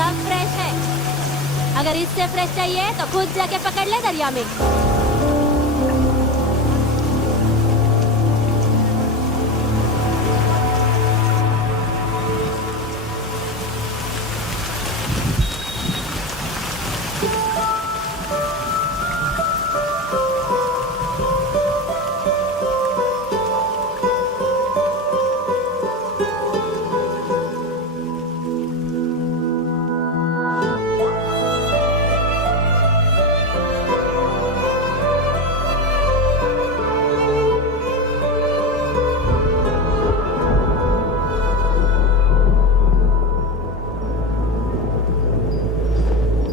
सब फ्रेश है। अगर इससे फ्रेश चाहिए तो खुद जाके पकड़ ले दरिया में।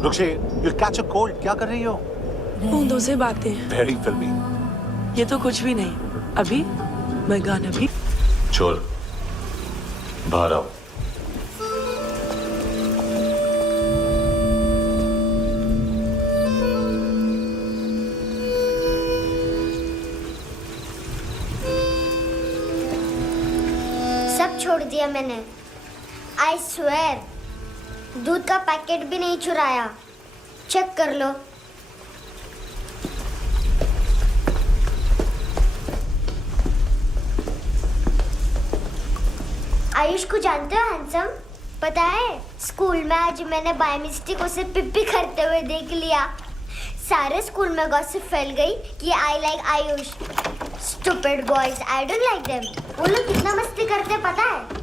रुक्षे, you'll catch a cold. क्या कर रही हो? बूंदों से बातें। Very filmy. ये तो कुछ भी नहीं। अभी मैं गाना भी। छोड़, बाहर आओ। सब छोड़ दिया मैंने। I swear, दूध का पैकेट भी नहीं चुराया। चेक कर लो। आयुष को जानते हो हैंडसम? पता है, स्कूल में आज मैंने बाय मिस्टेक उसे पिप्पी करते हुए देख लिया। सारे स्कूल में गॉसिप फैल गई कि I like Ayush. Stupid boys, I don't like them. वो लोग कितना मस्ती करते पता है?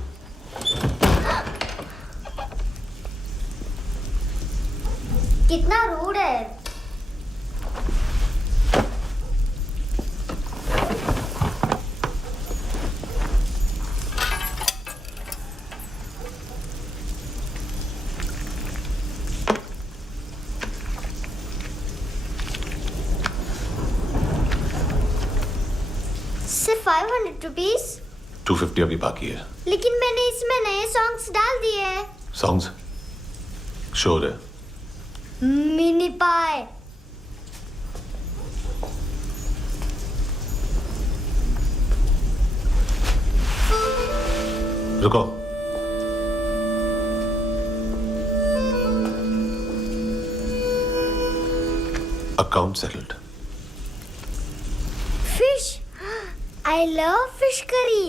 कितना रूड है। सिर्फ 500 रुपीस। 250 अभी बाकी है। लेकिन मैंने इसमें नए सॉन्ग्स डाल दिए हैं। सॉन्ग्स? श्योर है? मिनी पाए। रुको। Account settled. Fish, I love fish curry.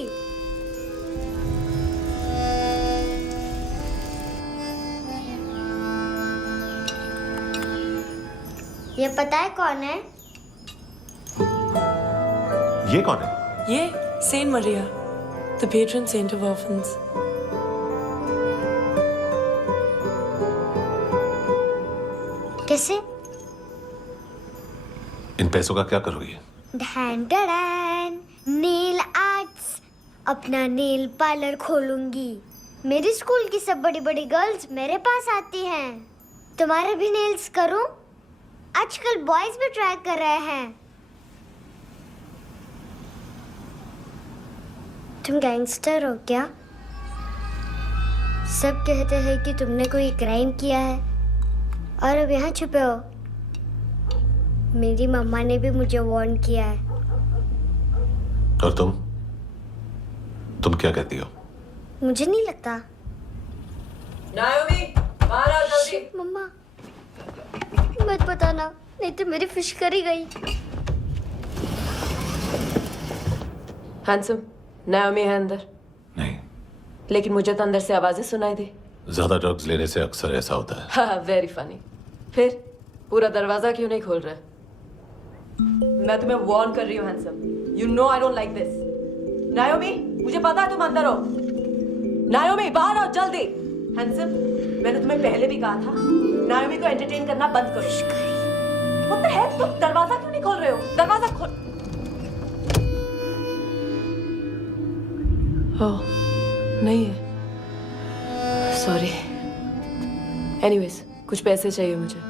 ये पता है कौन है? ये कौन है? ये saint Maria, the patron saint of orphans. कैसे? इन पैसों का क्या करोगी? Then nail arts. अपना नेल पार्लर खोलूंगी। मेरी स्कूल की सब बड़ी बड़ी गर्ल्स मेरे पास आती हैं। तुम्हारे भी नेल्स करूं? आजकल बॉयज भी ट्राई कर रहे हैं। तुम गैंगस्टर हो क्या? सब कहते हैं कि तुमने कोई क्राइम किया है और अब यहाँ छुपे हो। मेरी मम्मा ने भी मुझे वार्न किया है। और तुम क्या कहती हो? मुझे नहीं लगता। नायोमी, बाहर आओ जल्दी। मम्मा, मत बताना, नहीं तो मेरी फिश करी गई। हैंडसम, नायोमी है अंदर। नहीं। लेकिन मुझे तो अंदर से आवाजें सुनाई दी। ज्यादा ड्रग्स लेने से अक्सर ऐसा होता है। हाँ, वेरी फनी। फिर पूरा दरवाजा क्यों नहीं खोल रहा? मैं तुम्हें वार्न कर रही हूँ handsome. You know I don't like this. नायोमी, मुझे पता है तुम अंदर हो। नायोमी, बाहर आओ जल्दी। हैंडसम, मैंने तुम्हें पहले भी कहा था नायोमी को एंटरटेन करना बंद करो। What the heck? तुम दरवाजा क्यों नहीं खोल रहे हो? दरवाजा खोल। ओह, नहीं है। सॉरी। एनीवेज, कुछ पैसे चाहिए मुझे।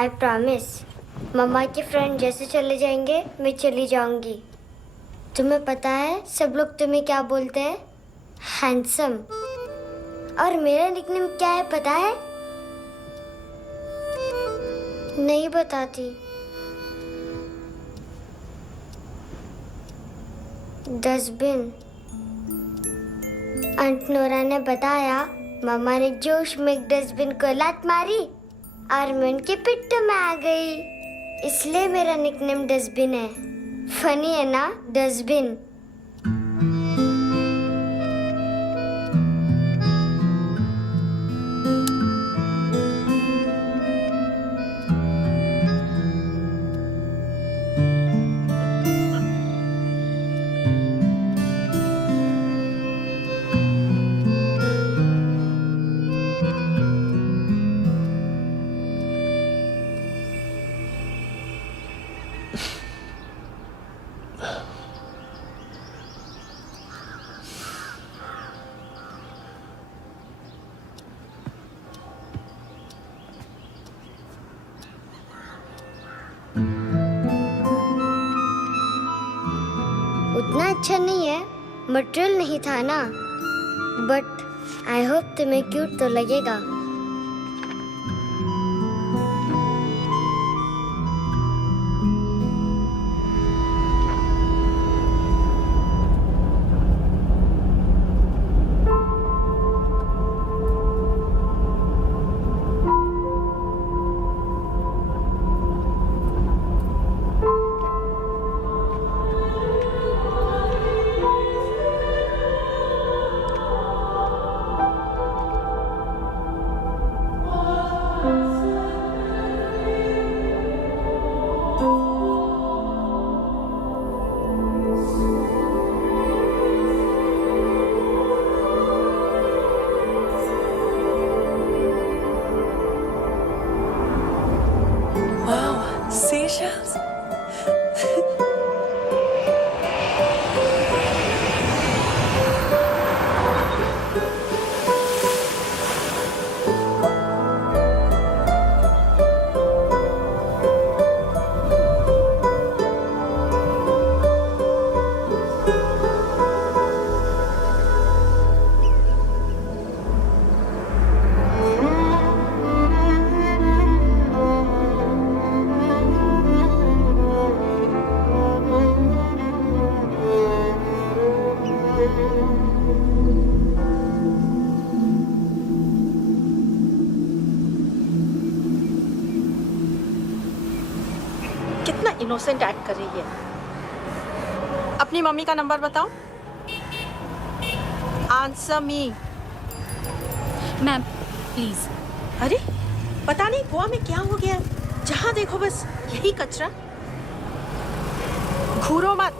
I promise. मम्मा के फ्रेंड जैसे चले जाएंगे मैं चली जाऊंगी। तुम्हें पता है सब लोग तुम्हें क्या बोलते हैं? हैंडसम। और मेरा निकनेम क्या है पता है? नहीं बताती। डस्टबिन। आंट नोरा ने बताया मामा ने जोश में एक डस्टबिन को लात मारी और मैं उनके पिट्ठू में आ गई, इसलिए मेरा निकनेम डस्टबिन है। फनी है ना डस्टबिन? उतना अच्छा नहीं है, मटेरियल नहीं था ना, बट आई होप तुम्हें क्यूट तो लगेगा। Seashells. कितना इनोसेंट एक्ट कर रही है। अपनी मम्मी का नंबर बताओ। Answer me. Ma'am please. अरे पता नहीं गोवा में क्या हो गया, जहाँ देखो बस यही कचरा। घूरो मत,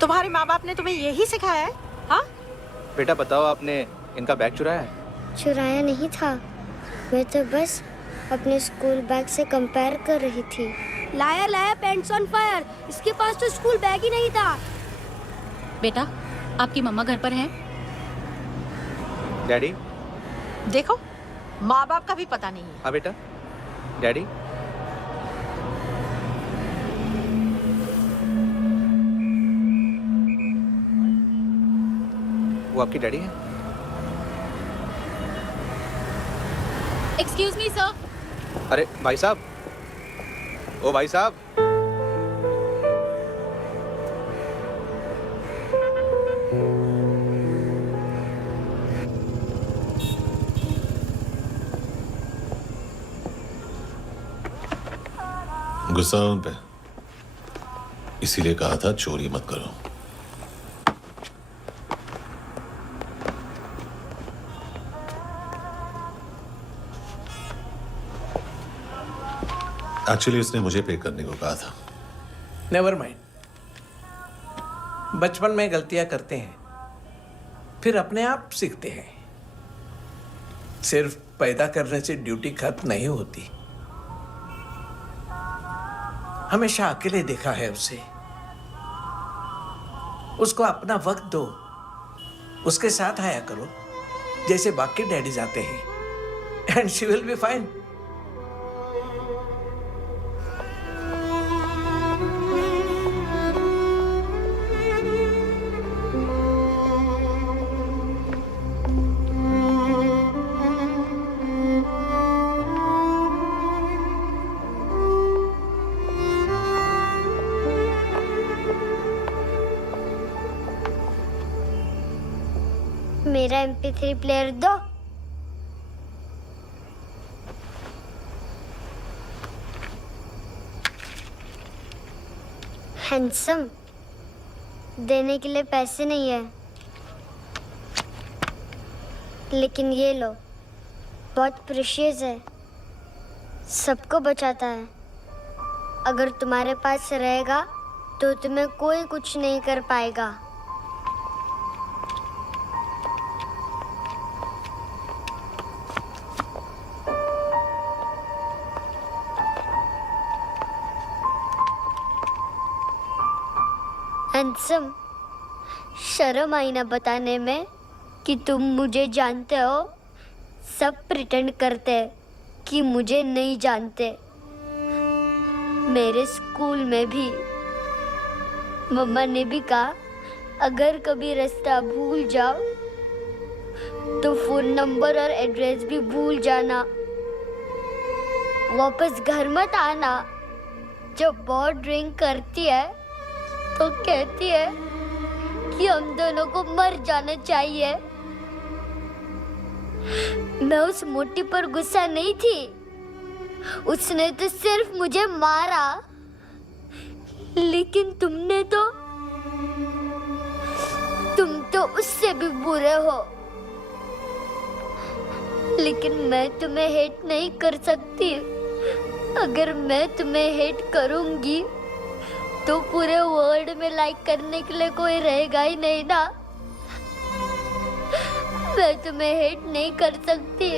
तुम्हारे माँ बाप ने तुम्हें यही सिखाया है? हाँ बेटा बताओ, आपने इनका बैग चुराया है? चुराया नहीं था, मैं तो बस अपने स्कूल बैग से कंपेयर कर रही थी। लाया लाया पैंट्स ऑन फायर, इसके पास तो स्कूल बैग ही नहीं था। बेटा आपकी मम्मा घर पर हैं? डैडी? देखो, माँ बाप का भी पता नहीं है। हाँ बेटा। डैडी? वो आपकी डैडी है? Excuse me sir. अरे भाई साहब, ओ भाई साहब। गुस्सा उन पे, इसीलिए कहा था चोरी मत करो। एक्चुअली उसने मुझे पे करने को कहा था। नेवर माइंड, बचपन में गलतियां करते हैं, फिर अपने आप सीखते हैं। सिर्फ पैदा करने से ड्यूटी खत्म नहीं होती। हमेशा अकेले देखा है उसे। उसको अपना वक्त दो, उसके साथ आया करो जैसे बाकी डैडीज आते हैं, and she will be fine. मेरा MP3 प्लेयर दो। हैंडसम, देने के लिए पैसे नहीं है, लेकिन ये लो, बहुत प्रेशियस है, सबको बचाता है। अगर तुम्हारे पास रहेगा तो तुम्हें कोई कुछ नहीं कर पाएगा। हैंडसम, शर्म आई ना बताने में कि तुम मुझे जानते हो। सब प्रिटेंड करते हैं कि मुझे नहीं जानते। मेरे स्कूल में भी मम्मा ने भी कहा, अगर कभी रास्ता भूल जाओ तो फोन नंबर और एड्रेस भी भूल जाना। वापस घर मत आना। जब बहुत ड्रिंक करती है तो कहती है कि हम दोनों को मर जाना चाहिए। मैं उस मोटी पर गुस्सा नहीं थी, उसने तो सिर्फ मुझे मारा। लेकिन तुम तो उससे भी बुरे हो। लेकिन मैं तुम्हें हेट नहीं कर सकती। अगर मैं तुम्हें हेट करूंगी तो पूरे वर्ल्ड में लाइक करने के लिए कोई रहेगा ही नहीं ना। मैं तुम्हें हेट नहीं कर सकती।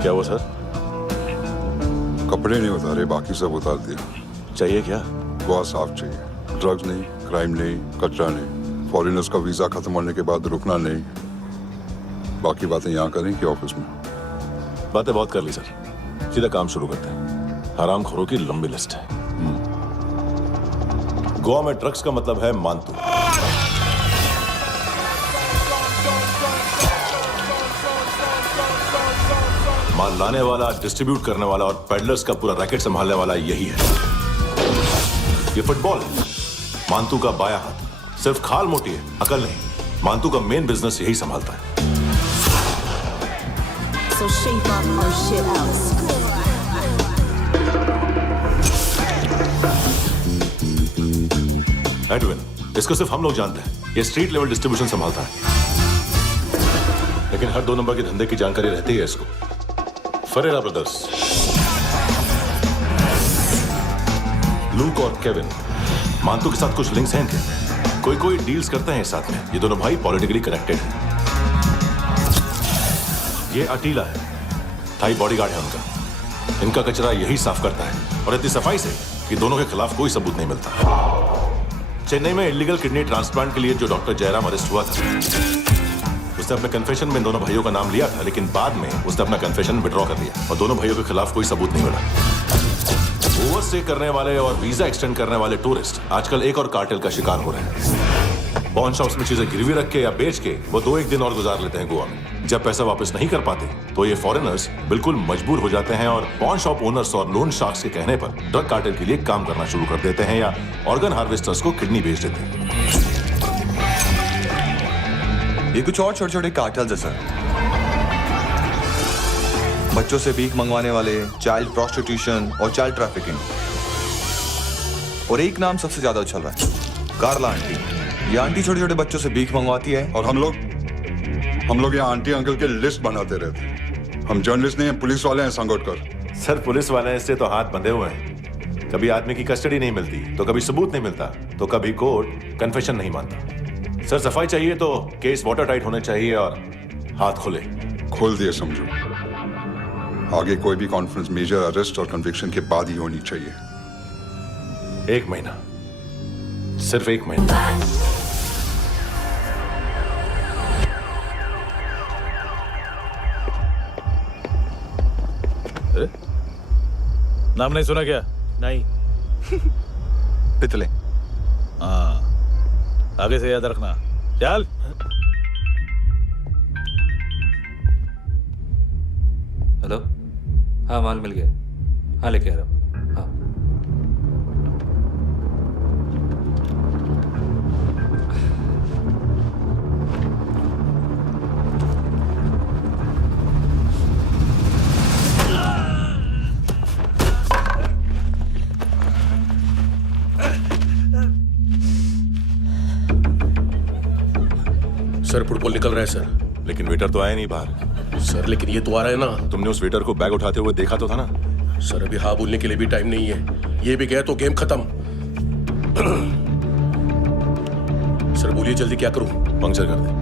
क्या हुआ सर? कपड़े नहीं उतारे, बाकी सब उतार दिया। चाहिए क्या? गोवा साफ चाहिए। ड्रग्स नहीं, क्राइम नहीं, कचरा नहीं। फॉरेनर्स का वीजा खत्म होने के बाद रुकना नहीं। बाकी बातें यहाँ करें कि ऑफिस में? बातें बहुत कर ली सर, सीधा काम शुरू करते हैं। हरामखोरों की लंबी लिस्ट है। गोवा में ड्रग्स का मतलब है मानतू। माल लाने वाला, डिस्ट्रीब्यूट करने वाला और पेडलर्स का पूरा रैकेट संभालने वाला यही है। ये फुटबॉल है, मानतू का बायां हाथ। सिर्फ खाल मोटी है, अकल नहीं। मानतू का मेन बिजनेस यही संभालता है। So shape up our shit out. Edwin, इसको सिर्फ हम लोग जानते हैं। ये स्ट्रीट लेवल डिस्ट्रीब्यूशन संभालता है, लेकिन हर 2 नंबर के धंधे की जानकारी रहती है इसको। फरेरा ब्रदर्स, लूक और केविन मानतू के साथ कुछ लिंक्स हैं इनके। कोई कोई डील्स करते हैं साथ में। ये दोनों भाई पॉलिटिकली कनेक्टेड हैं। ये अटीला है, थाई बॉडीगार्ड है उनका। इनका कचरा यही साफ करता है और इतनी सफाई से कि दोनों के खिलाफ कोई सबूत नहीं मिलता। चेन्नई में इलीगल किडनी ट्रांसप्लांट के लिए जो डॉक्टर जयराम अरेस्ट हुआ था, उसने अपने कन्फेशन में दोनों भाइयों का नाम लिया था, लेकिन बाद में उसने अपना कन्फेशन विड्रॉ कर लिया और दोनों भाइयों के खिलाफ कोई सबूत नहीं मिला। ओवरस्टे करने वाले और वीजा एक्सटेंड करने वाले टूरिस्ट आजकल एक और कार्टेल का शिकार हो रहे हैं। पॉन शॉप्स में चीजें गिरवी रख के या बेच के वो 2-1 दिन और गुजार लेते हैं गोवा में। जब पैसा वापस नहीं कर पाते तो ये फॉरेनर्स बिल्कुल मजबूर हो जाते हैं और पॉन शॉप ओनर्स और लोन शार्क्स के कहने पर ड्रग कार्टेल के लिए काम करना शुरू कर देते हैं या ऑर्गन हार्वेस्टर्स को किडनी बेच देते हैं। ये कुछ और छोटे छोटे कार्टेल्स है सर। बच्चों से भीख मंगवाने वाले, चाइल्ड प्रोस्टिट्यूशन और चाइल्ड ट्रैफिकिंग। और एक नाम सबसे ज्यादा उछल रहा है, कार्ला आंटी। ये आंटी छोटे छोटे बच्चों से भीख मंगवाती है और हम लोग यहाँ आंटी अंकल के लिस्ट बनाते रहते हैं। हम जर्नलिस्ट नहीं हैं, पुलिस वाले हैं संगोटकर। सर पुलिस वाले इससे तो हाथ बंधे हुए हैं। कभी आदमी की कस्टडी नहीं मिलती तो कभी सबूत नहीं मिलता तो कभी कोर्ट कन्फेशन नहीं मानता। सर सफाई चाहिए तो केस वाटर टाइट होने चाहिए और हाथ खुले। खोल दिए समझो। आगे कोई भी कॉन्फ्रेंस मेजर अरेस्ट और कन्विक्शन के बाद ही होनी चाहिए। 1 महीना, सिर्फ 1 महीना। नाम नहीं सुना क्या? नहीं। पितले। हाँ, आगे से याद रखना। चल। हेलो, हाँ माल मिल गया। हाँ लेके आ रहा हूँ। हाँ सर फुटबॉल निकल रहा है सर। लेकिन वेटर तो आया नहीं बाहर। सर लेकिन ये तो आ रहा है ना। तुमने उस वेटर को बैग उठाते हुए देखा तो था ना। सर अभी हाँ बोलने के लिए भी टाइम नहीं है। ये भी गया तो गेम खत्म। सर बोलिए जल्दी क्या करूं? पंक्चर कर दे।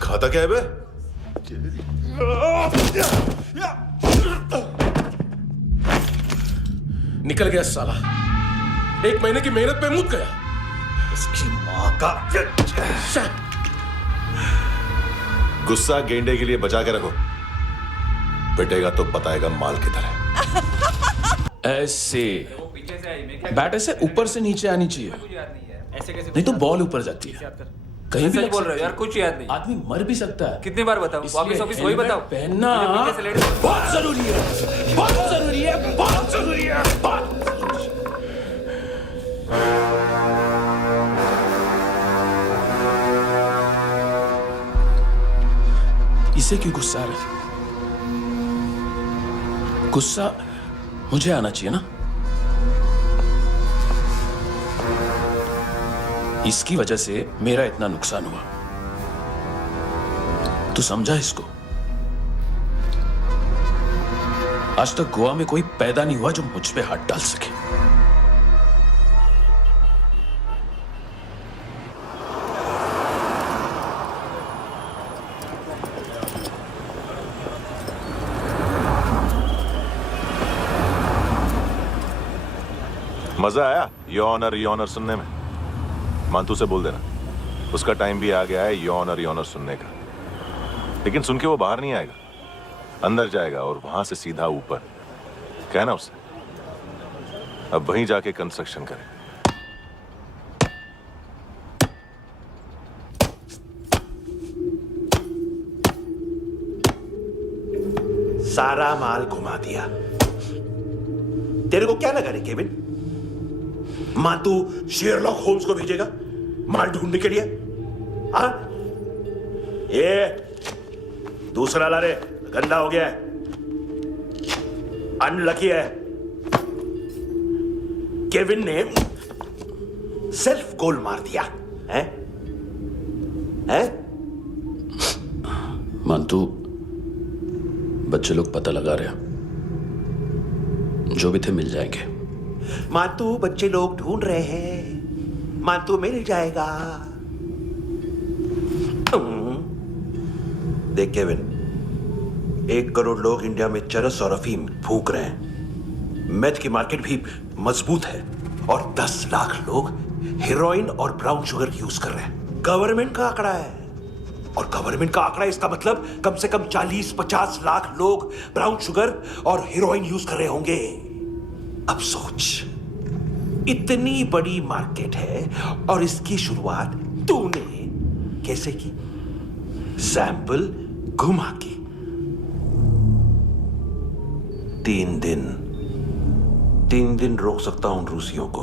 खाता क्या है बे? निकल गया साला। 1 महीने की मेहनत पे मुक गया। इसकी माँ का। गुस्सा गेंडे के लिए बचा के रखो, पिटेगा तो बताएगा माल किधर है। ऐसे बैट ऐसे ऊपर से नीचे आनी चाहिए, नहीं तो बॉल ऊपर जाती है। कहीं भी बोल रहे हो यार, कुछ याद नहीं। आदमी मर भी सकता है। कितनी बार बताऊं? वापिस ऑफिस वही बताओ। पहनना बहुत जरूरी है, बहुत जरूरी है, बहुत जरूरी है, बहुत। इसे क्यों गुस्सा आ रहा है? गुस्सा मुझे आना चाहिए ना। इसकी वजह से मेरा इतना नुकसान हुआ। तू समझा इसको? आज तक गोवा में कोई पैदा नहीं हुआ जो मुझ पे हाथ डाल सके। मजा आया योर ऑनर सुनने में? मानतू से बोल देना उसका टाइम भी आ गया है योर ऑनर सुनने का। लेकिन सुन के वो बाहर नहीं आएगा, अंदर जाएगा और वहां से सीधा ऊपर। कहना उसे, अब वहीं जाके कंस्ट्रक्शन करे। सारा माल घुमा दिया। तेरे को क्या लगा रे केविन? मां तू शेरलॉक होम्स को भेजेगा माल ढूंढने के लिए? हाँ, ये दूसरा ला रे, गंदा हो गया है, अनलकी है। केविन ने सेल्फ गोल मार दिया है? मानतू, बच्चे लोग पता लगा रहे हैं, जो भी थे मिल जाएंगे। मानतू, बच्चे लोग ढूंढ रहे हैं, मानतू मिल जाएगा। देख केविन, 1 करोड़ लोग इंडिया में चरस और अफीम फूंक रहे हैं। मेथ की मार्केट भी मजबूत है और 10 लाख लोग हेरोइन और ब्राउन शुगर यूज कर रहे हैं। गवर्नमेंट का आंकड़ा है, और गवर्नमेंट का आंकड़ा, इसका मतलब कम से कम 40-50 लाख लोग ब्राउन शुगर और हेरोइन यूज कर रहे होंगे। अब सोच, इतनी बड़ी मार्केट है और इसकी शुरुआत तूने कैसे की? सैंपल घुमा के। 3 दिन रोक सकता हूं रूसियों को,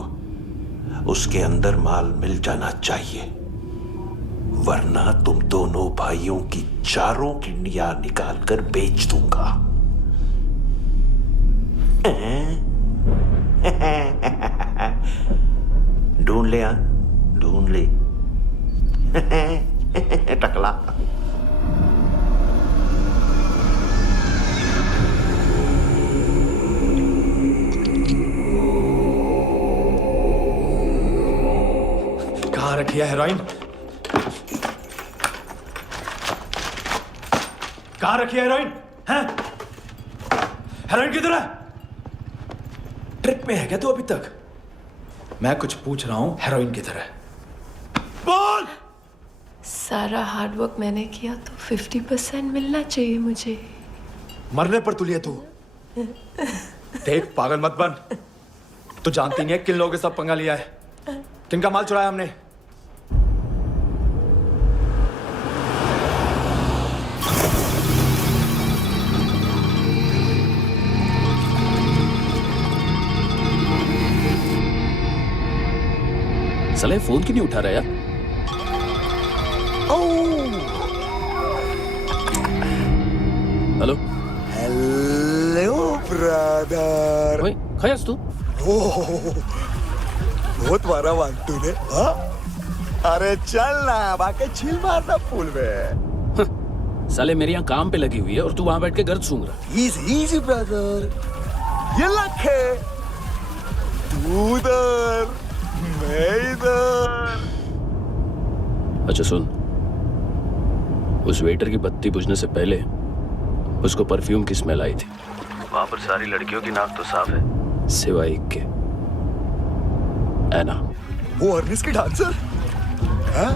उसके अंदर माल मिल जाना चाहिए, वरना तुम दोनों भाइयों की चारों किडनियां निकाल कर बेच दूंगा। ढूंढ ले, ढूंढ ले टकला। कहाँ रखी है हेरोइन? कहाँ रखी है हेरोइन? हैं? हेरोइन किधर है? ट्रिप में है क्या तू अभी तक? मैं कुछ पूछ रहा हूं, हेरोइन किधर है? बोल! सारा हार्डवर्क मैंने किया तो 50% मिलना चाहिए मुझे। मरने पर तुलिए तू। देख, पागल मत बन। तू जानती नहीं है किन लोगों के साथ पंगा लिया है, किनका माल चुराया हमने। साले फोन क्यों नहीं उठा रहा यार? Hello hello brother. ओए, खयास तू? बहुत मारा मानतू ने। हाँ? अरे चल ना, बाकी चिल मारना पूल में। साले मेरी यहाँ काम पे लगी हुई है और तू वहां बैठ के गर्द सूंघ रहा। इजी ब्रदर, ये लक है। तू उधर, मैं इधर। अच्छा सुन, उस वेटर की बत्ती बुझने से पहले उसको परफ्यूम की स्मेल आई थी। वहां पर सारी लड़कियों की नाक तो साफ है, सिवाय एक के, एना। वो अर्निस की डांसर? हाँ?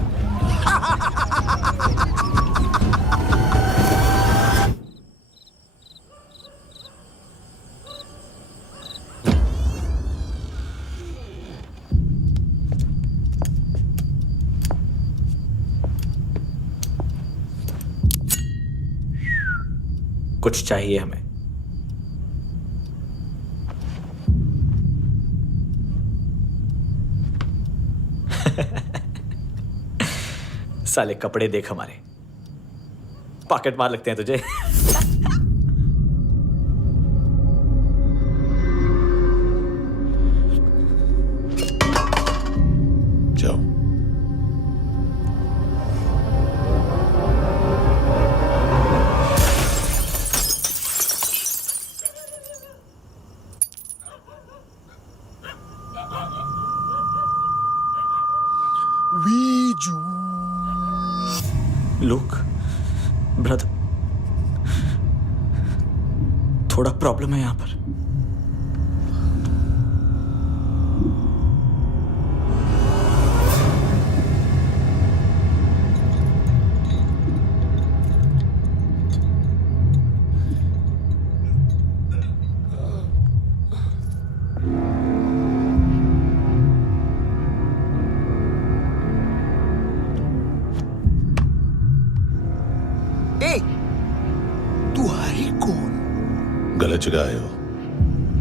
कुछ चाहिए हमें। साले कपड़े देख हमारे, पॉकेट मार लगते हैं तुझे। जाओ। लुक ब्रदर, थोड़ा प्रॉब्लम है यहां पर। तू है कौन? गलत जगह आए हो,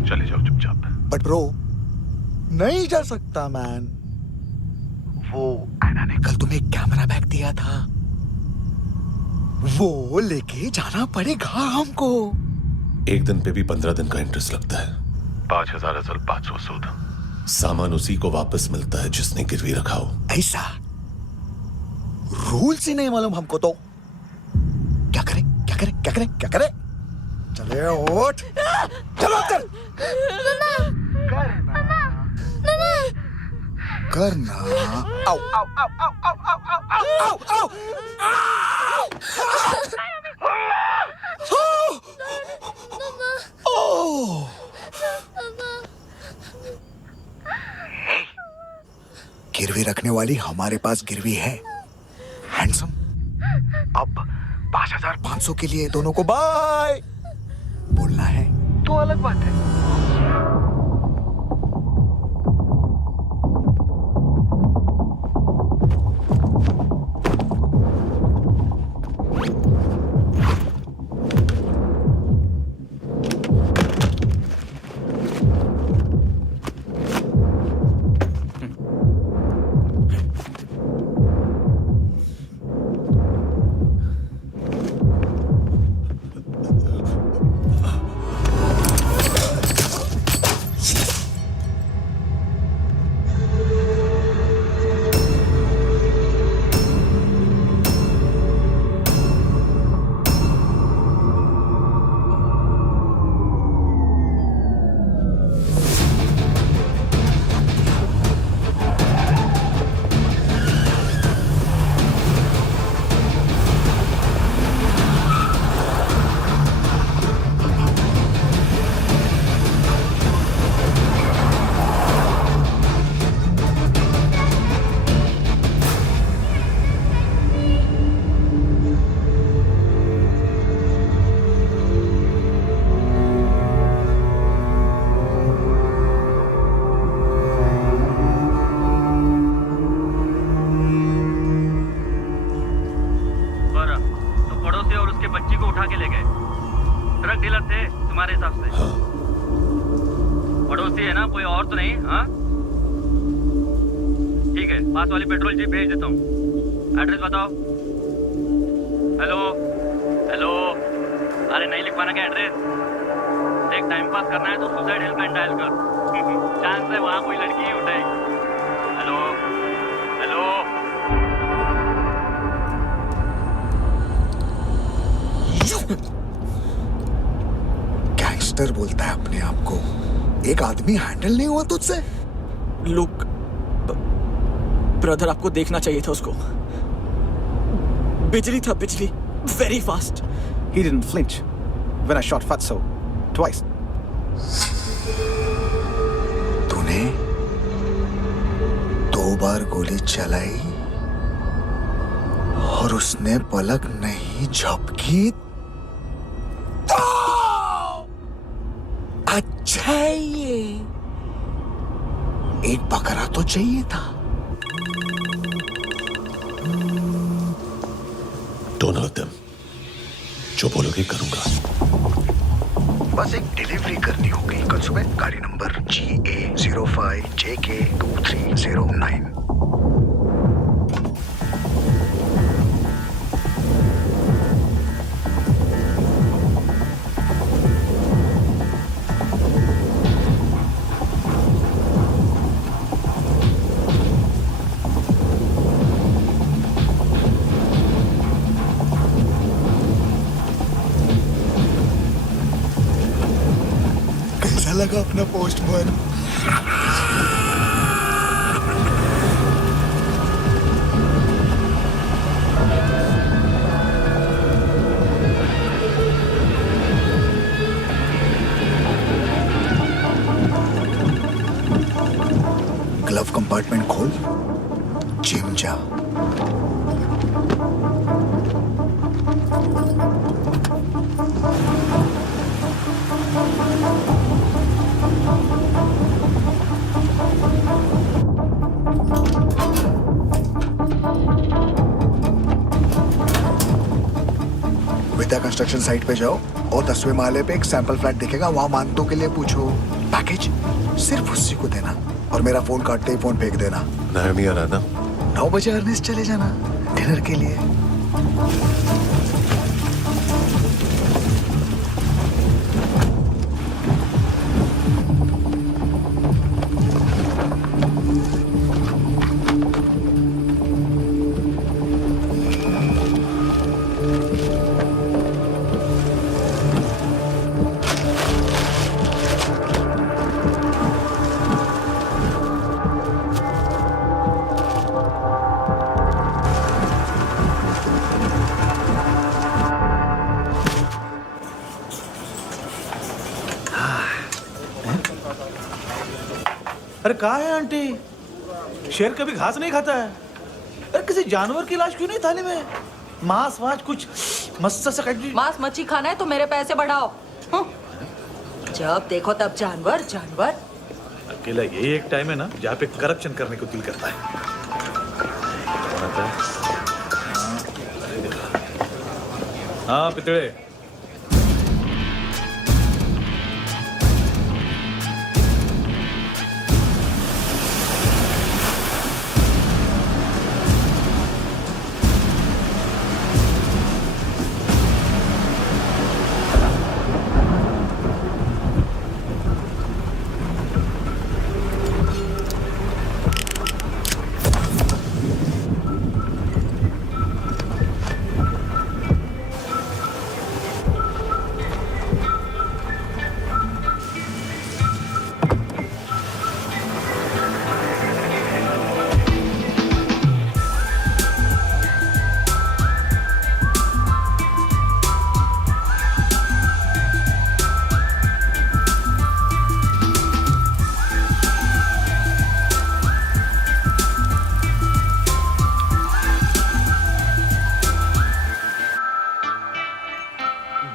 चले जाओ चुपचाप। बट ब्रो, नहीं जा सकता मैन। वो एना ने कल तुम्हें एक कैमरा बैग दिया था, वो लेके जाना पड़ेगा हमको। एक दिन पे भी 15 दिन का इंटरेस्ट लगता है। 5,000 असल 500 सूद। सामान उसी को वापस मिलता है जिसने गिरवी रखा हो। ऐसा रूल्स ही नहीं मालूम हमको तो। क्या करें क्या करें क्या करें क्या करें? चले उठ, चलो कर करना। आओ आओ आओ आओ आओ आओ आओ आओ आओ। गिरवी रखने वाली हमारे पास गिरवी है हैंडसम। अब 5,500 के लिए दोनों को बाय बोलना है तो अलग बात है। पास वाली पेट्रोल जीप भेज देता हूँ। एड्रेस बताओ। हेलो हेलो, अरे नहीं लिखवाना क्या एड्रेस? देख टाइम पास करना है तो सुसाइड हेल्पलाइन डायल कर। चांस है वहाँ कोई लड़की ही उठाएगी। Hello hello. गैंगस्टर बोलता है अपने आप को। एक आदमी हैंडल नहीं हुआ तुझसे? लुक ब्रदर, आपको देखना चाहिए था उसको। बिजली था, बिजली, very fast. He didn't flinch when I shot Fatso twice. तूने 2 बार गोली चलाई और उसने पलक नहीं झपकी तो अच्छा है ये। एक बकरा तो चाहिए था। Don't hurt them. जो बोलोगे करूंगा। बस एक डिलीवरी करनी होगी कल सुबह। गाड़ी नंबर GA05JK2309। लगा अपना पोस्टमैन। ग्लव कंपार्टमेंट खोल, जिम जा। कंस्ट्रक्शन साइट पे जाओ और 10वें माले पे एक सैंपल फ्लैट दिखेगा, वहां मानतों के लिए पूछो। पैकेज सिर्फ उसी को देना और मेरा फोन काटते ही फोन फेंक देना। नायोमी आ रहा ना? 9 बजे अर्नेस्ट चले जाना डिनर के लिए। अरे कहा है आंटी? शेर कभी घास नहीं खाता है। अरे किसी जानवर की लाश क्यों नहीं थाली में? मांस वास कुछ मस्त सा मांस मच्छी खाना है तो मेरे पैसे बढ़ाओ। जब देखो तब जानवर जानवर। अकेला यही एक टाइम है ना जहाँ पे करप्शन करने को दिल करता है। हाँ पितड़े।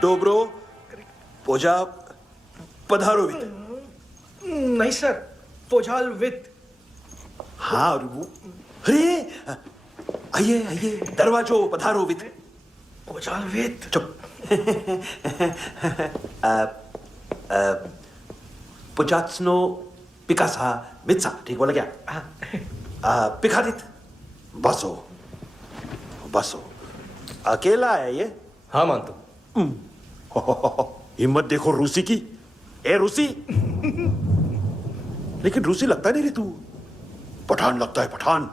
डोब्रो पोजा पधारोवित। नहीं सर, पोजाल विथ। हाँ और वो अरे आइए आइए दरवाजो पधारोवित। पोजाल विथ। चुप। पुजात्सनो पिकासा मित्सा, ठीक बोला क्या? पिखादित बसो बसो। अकेला है ये? हाँ मानतो। हिम्मत देखो रूसी की। ए रूसी। लेकिन रूसी लगता नहीं रे तू, पठान लगता है पठान।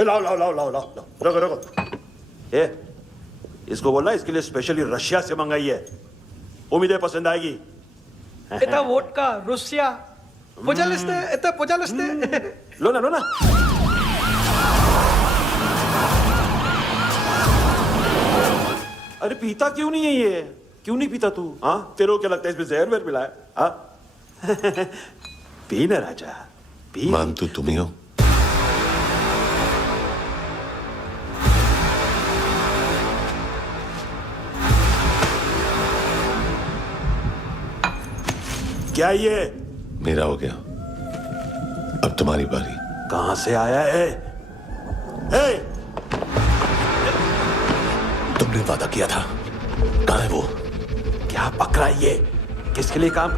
लाओ लाओ लाओ लाओ लाओ, रखो रखो। ए इसको बोलना इसके लिए स्पेशली रशिया से मंगाई है, उम्मीद है पसंद आएगी। इतना वोडका रूसिया पोजालिस्ते, इतना पोजालिस्ते। लो ना लो ना। अरे पीता क्यों नहीं है ये? क्यों नहीं पीता तू? हाँ तेरे को क्या लगता है इसमें जहर वहर मिला है? हाँ पी ना राजा पी। मान तो तुम ही हो। क्या ये? मेरा हो गया, अब तुम्हारी बारी। कहां से आया है? तुमने वादा किया था, कहां है वो? क्या पकड़ा ये? किसके लिए काम?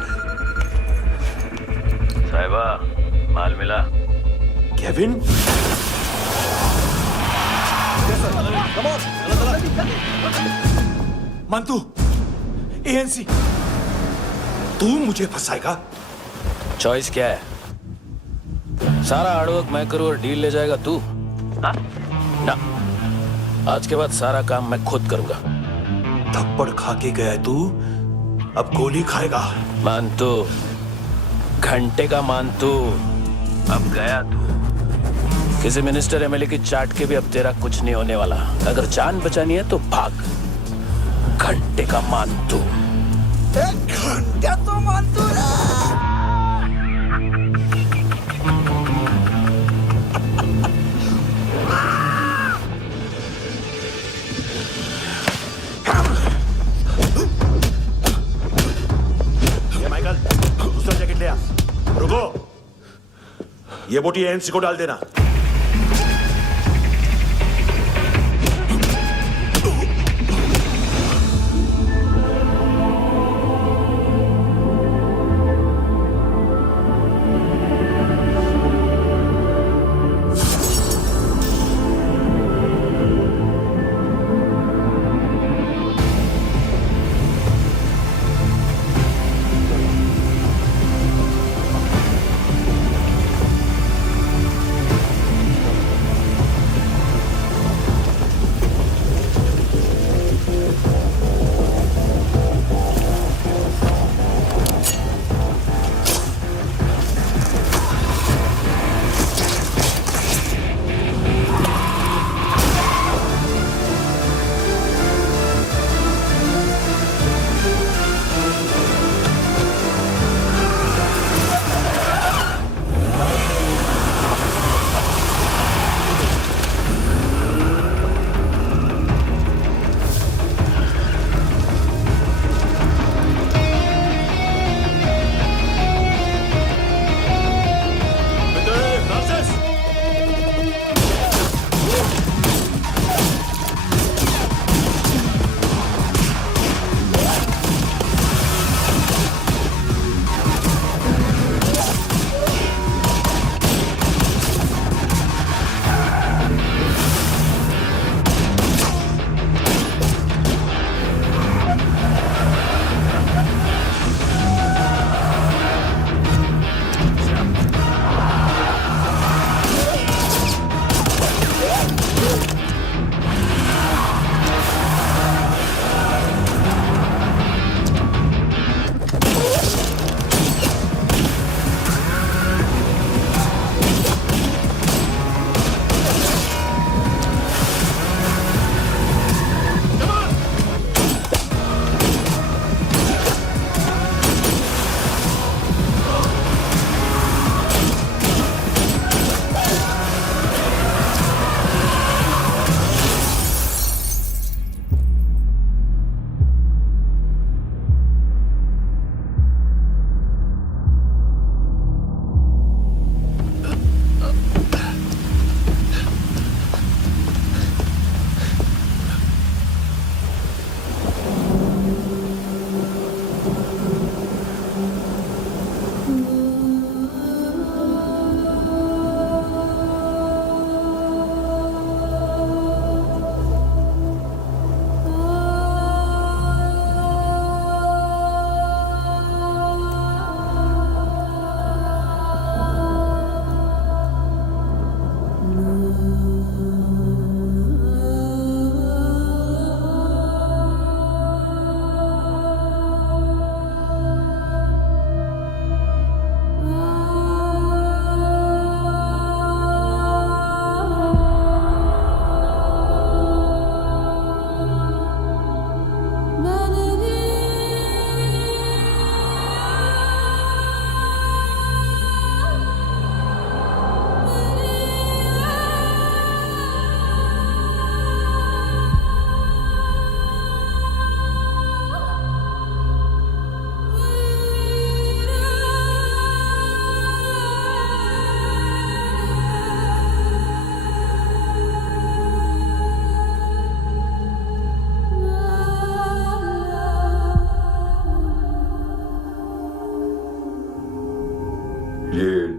साहिबा माल मिला? केविन? मंतु, एएनसी। तू मुझे फंसाएगा? चॉइस क्या है? सारा हार्डवर्क मैं करूं और डील ले जाएगा तू? ना, आज के बाद सारा काम मैं खुद करूंगा। थप्पड़ खा के गया तू, अब गोली खाएगा। मानतू, घंटे का मानतू, अब गया तू। किसी मिनिस्टर एमएलए की चाट के भी अब तेरा कुछ नहीं होने वाला। अगर जान बचानी है तो भाग। घंटे का मानतू। घंटा तो मानतू माइकल, दूसरा जैकेट ले आ। रुको, ये बोटी एएनसी को डाल देना।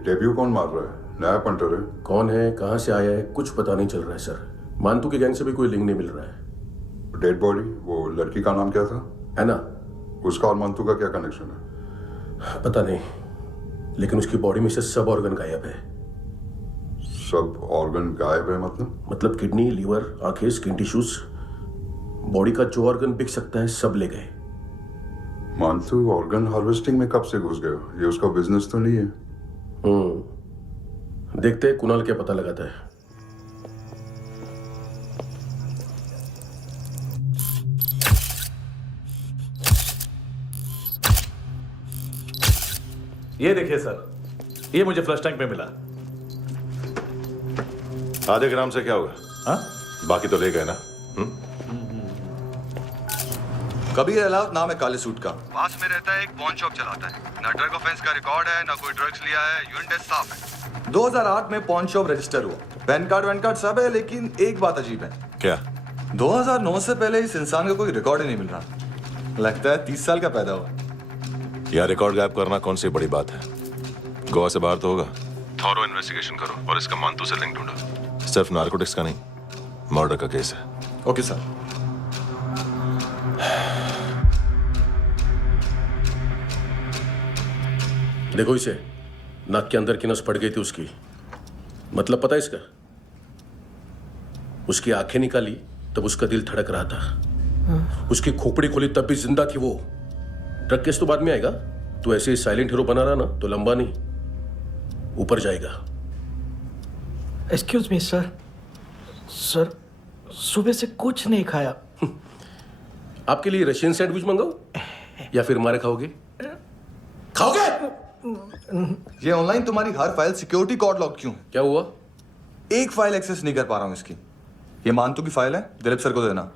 डेब्यू कौन मार रहा है? नया पंटर है। कौन है, कहाँ से आया है, कुछ पता नहीं चल रहा है सर। मानतू के गैंग से भी कोई लिंक नहीं मिल रहा है। डेड बॉडी, वो लड़की का नाम क्या था? है ना? उसका और मानतू का क्या कनेक्शन है? पता नहीं, लेकिन उसकी बॉडी में से सब ऑर्गन गायब है। सब ऑर्गन गायब है मतलब किडनी, लीवर, आंखें, स्किन टिश्यूज, बॉडी का जो ऑर्गन बिक सकता है सब ले गए। मानतू ऑर्गन हार्वेस्टिंग में कब से घुस गए? ये उसका बिजनेस तो नहीं है? देखते हैं कुणाल क्या पता लगाता है। ये देखिए सर, ये मुझे फ्लश टैंक में मिला। आधे ग्राम से क्या होगा? हाँ? बाकी तो ले गए ना? कबीर अलाउत नाम है काले सूट का। पास में रहता है, एक पॉन शॉप चलाता है। ना ड्रग ऑफेंस का रिकॉर्ड है, ना कोई ड्रग्स लिया है। यूरिन टेस्ट साफ है। 2008 में पॉन शॉप रजिस्टर हुआ। पैन कार्ड सब है, लेकिन एक बात अजीब है। क्या? 2009 से पहले इस इंसान का कोई रिकॉर्ड ही नहीं मिल रहा। लगता है 30 साल का पैदा हुआ। यार रिकॉर्ड गायब करना कौन सी बड़ी बात है? गोवा से बाहर तो होगा। थॉरो इन्वेस्टिगेशन करो और इसका मानतू से लिंक ढूंढो। सिर्फ नारकोटिक्स का नहीं, मर्डर का केस है। Okay sir. देखो इसे, नाक के अंदर की नस पड़ गई थी उसकी। मतलब पता है इसका? उसकी आंखें निकाली तब उसका दिल धड़क रहा था। उसकी खोपड़ी खोली तब भी जिंदा थी वो। ड्रग केस तो बाद में आएगा। तो ऐसे ही साइलेंट हीरो बना रहा ना तो लंबा नहीं, ऊपर जाएगा। एक्सक्यूज मी सर, सुबह से कुछ नहीं खाया। आपके लिए रशियन सैंडविच मंगाओ या फिर हमारे खाओगे? खाओगे? ये ऑनलाइन तुम्हारी हर फाइल सिक्योरिटी कोड लॉक क्यों? क्या हुआ? एक फाइल एक्सेस नहीं कर पा रहा हूं इसकी। ये मानतू की फाइल है, दिलीप सर को देना।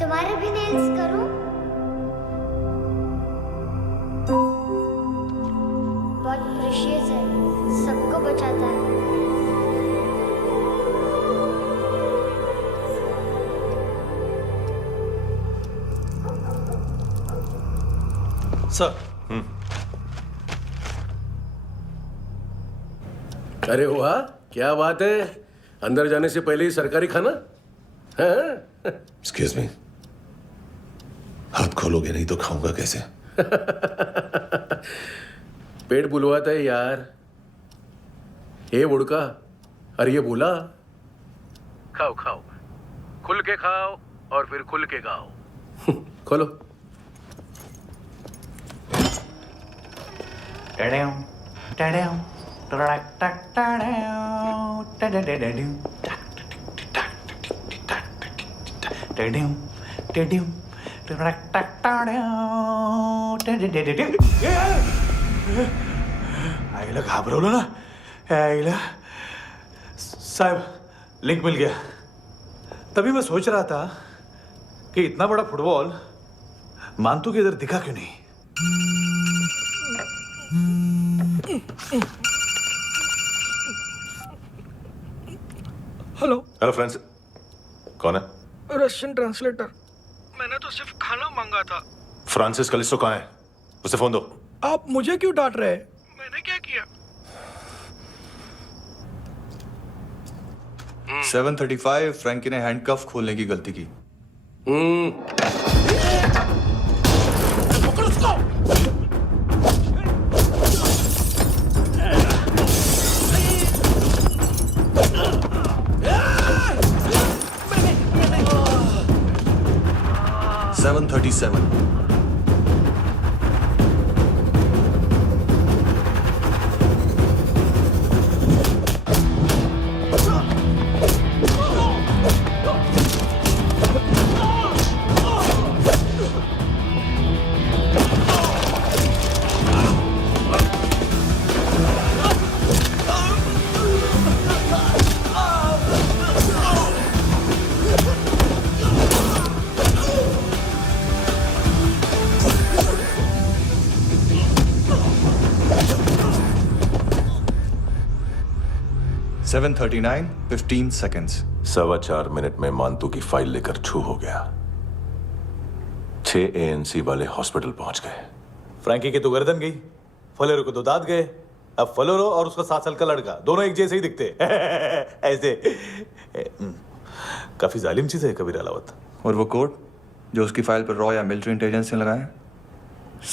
तुम्हारे भी नेल्स करूं? बहुत प्रेशियस है, सबको बचाता है। सर। अरे वाह, क्या बात है। अंदर जाने से पहले ही सरकारी खाना। एक्सक्यूज मी, हाथ खोलोगे नहीं तो खाऊंगा कैसे? पेट बुलवाता है यार। ये बुड़का, अरे ये बोला खाओ खाओ, खुल के खाओ और फिर खुल के गाओ। खोलो। आईला घाबरवलं ना। आईला साहब, लिंक मिल गया। तभी मैं सोच रहा था कि इतना बड़ा फुटबॉल मानतू के इधर दिखा क्यों नहीं। हेलो फ्रेंड्स, कौन है? Russian translator. मैंने तो सिर्फ खाना मांगा था। फ्रांसिस कलिस्टो कहाँ है? उसे फोन दो। आप मुझे क्यों डांट रहे हैं? मैंने क्या किया? 735 फ्रैंकी ने हैंडकफ खोलने की गलती की। पकड़ो उसको। 737 737 7:39, 15 seconds. 4.25 मिनट में मानतू की फाइल लेकर छू हो गया। 6 ANC वाले हॉस्पिटल पहुंच गए। फ्रैंकी की तो गर्दन गई, फलेरो को तो दांत गए। अब फलेरो और उसका 7 साल का लड़का दोनों एक जैसे ही दिखते ऐसे। काफी जालिम चीज है कबीर अलावत। और वो कोड जो उसकी फाइल पर रॉ या मिलिट्री इंटेलिजेंस ने लगाया,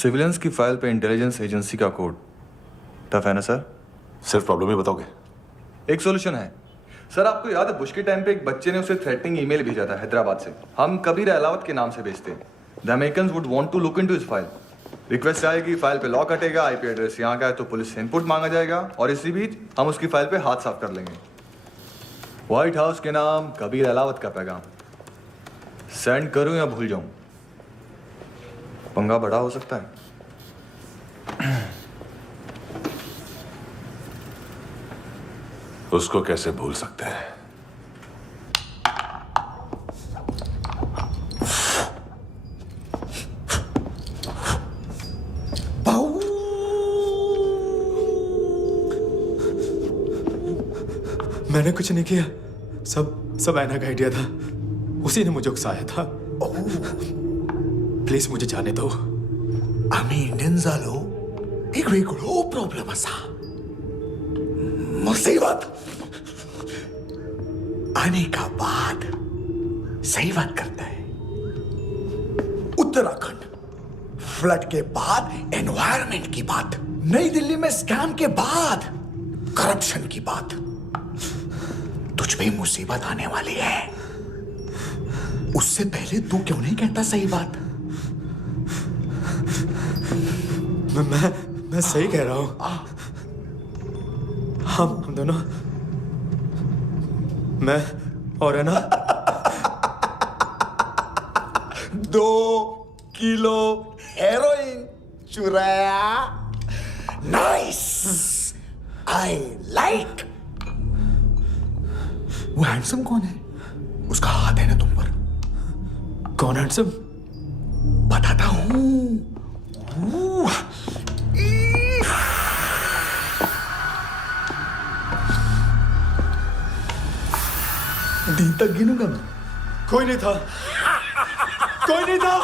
सिविलियंस की फाइल पे इंटेलिजेंस एजेंसी का कोड। टफ है ना सर? सिर्फ प्रॉब्लम ही बताओगे? एक सॉल्यूशन है सर। आपको याद है बुश के टाइम पे एक बच्चे ने उसे थ्रेटनिंग ईमेल भेजा था हैदराबाद से। हम कबीर अलावत के नाम से भेजते हैं। The Americans would want to look into his file. Request आएगी, फाइल पे लॉक हटेगा, आईपी एड्रेस यहाँ का है तो पुलिस से इनपुट मांगा जाएगा और इसी बीच हम उसकी फाइल पे हाथ साफ कर लेंगे। व्हाइट हाउस के नाम कबीर अलावत का पैगाम। सेंड करूं या भूल जाऊं? पंगा बड़ा हो सकता है। उसको कैसे भूल सकते हैं? मैंने कुछ नहीं किया, सब ऐना का आइडिया था। उसी ने मुझे उकसाया था। प्लीज मुझे जाने दो। आम्ही इंडियन झालो एक वेगळो प्रॉब्लेम असा, मुसीबत आने का बाद। सही बात करता है। उत्तराखंड फ्लड के बाद एनवायरनमेंट की बात, नई दिल्ली में स्कैम के बाद करप्शन की बात। तुझ पे मुसीबत आने वाली है, उससे पहले तू क्यों नहीं कहता सही बात? मैं सही कह रहा हूं। हम दोनों, मैं और है ना 2 किलो हेरोइन चुराया। Nice, I like. वो हैंडसम कौन है? उसका हाथ है ना तुम पर? कौन हैंडसम? बताता हूं। दिन तक गिनूंगा मैं। कोई नहीं था, कोई नहीं था।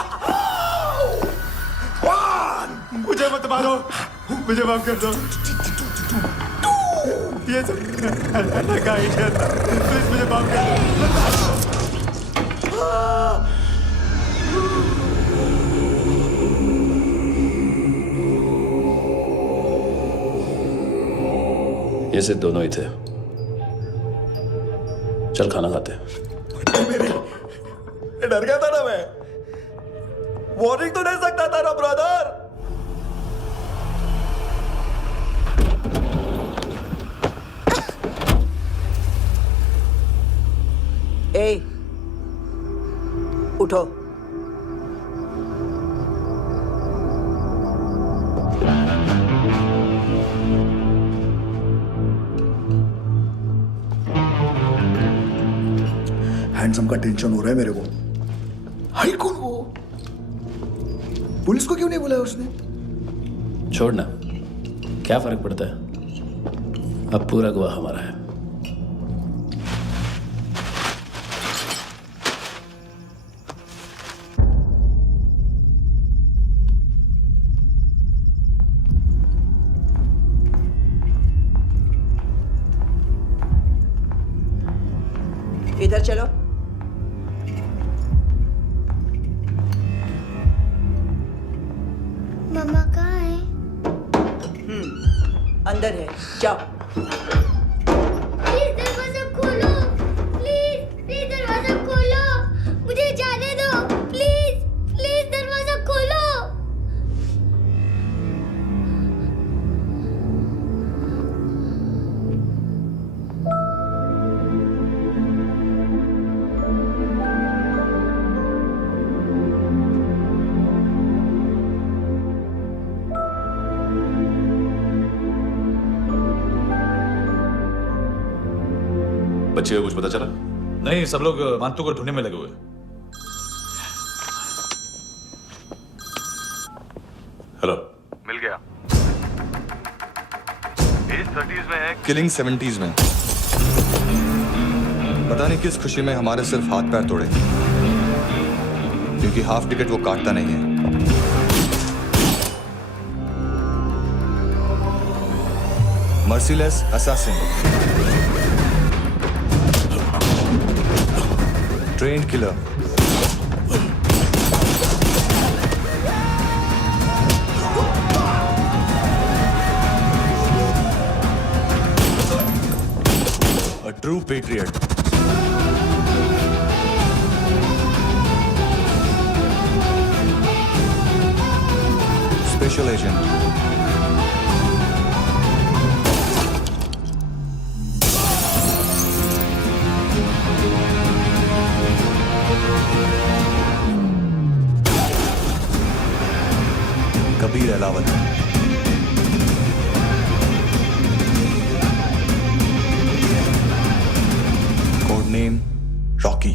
मुझे मत मारो, मुझे माफ कर दो। ये सब का आइडिया था। प्लीज मुझे माफ कर दो। ये सिर्फ दोनों ही थे। चल खाना खाते हैं। डर गया था ना मैं। वार्निंग तो दे सकता था ना ब्रदर। ए, उठो। हैंडसम का टेंशन हो रहा है मेरे को। हाई कौन वो? पुलिस को क्यों नहीं बुलाया उसने? छोड़ना, क्या फर्क पड़ता है? अब पूरा गवाह हमारा है। इधर चलो। मम्मा कहाँ है? अंदर है, जाओ। प्लीज दरवाजा खोलो, प्लीज दरवाजा खोलो, मुझे जाने दो। प्लीज दरवाजा खोलो। बच्चे को कुछ पता चला? नहीं, सब लोग मानतू को ढूंढने में लगे हुए। हेलो, मिल गया। एज 30s में है, किलिंग 70s में। पता नहीं किस खुशी में हमारे सिर्फ हाथ पैर तोड़े, क्योंकि हाफ टिकट वो काटता नहीं है। Merciless assassin, trained killer, a true patriot. Special agent. Kabir Alawat. Code name Rocky.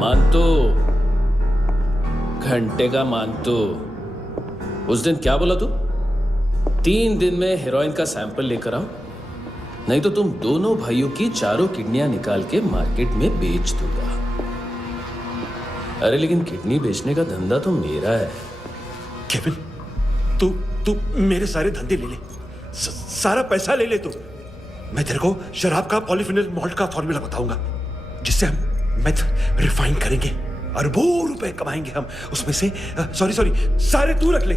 मानतो, घंटे का मानतो। उस दिन क्या बोला तू? 3 दिन में हेरोइन का सैंपल लेकर आओ, नहीं तो तुम दोनों भाइयों की चारों किडनियां निकाल के मार्केट में बेच दूंगा। अरे लेकिन किडनी बेचने का धंधा तो मेरा है। केविन, तू मेरे सारे धंधे ले ले, सारा पैसा ले ले तू। मैं तेरे को शराब का पॉलीफिनल मॉल्ट का फॉर्मूला बताऊंगा, जिससे हम मेथ रिफाइन करेंगे, अरबों रुपए कमाएंगे हम उसमें से। सॉरी सारे तू रख ले।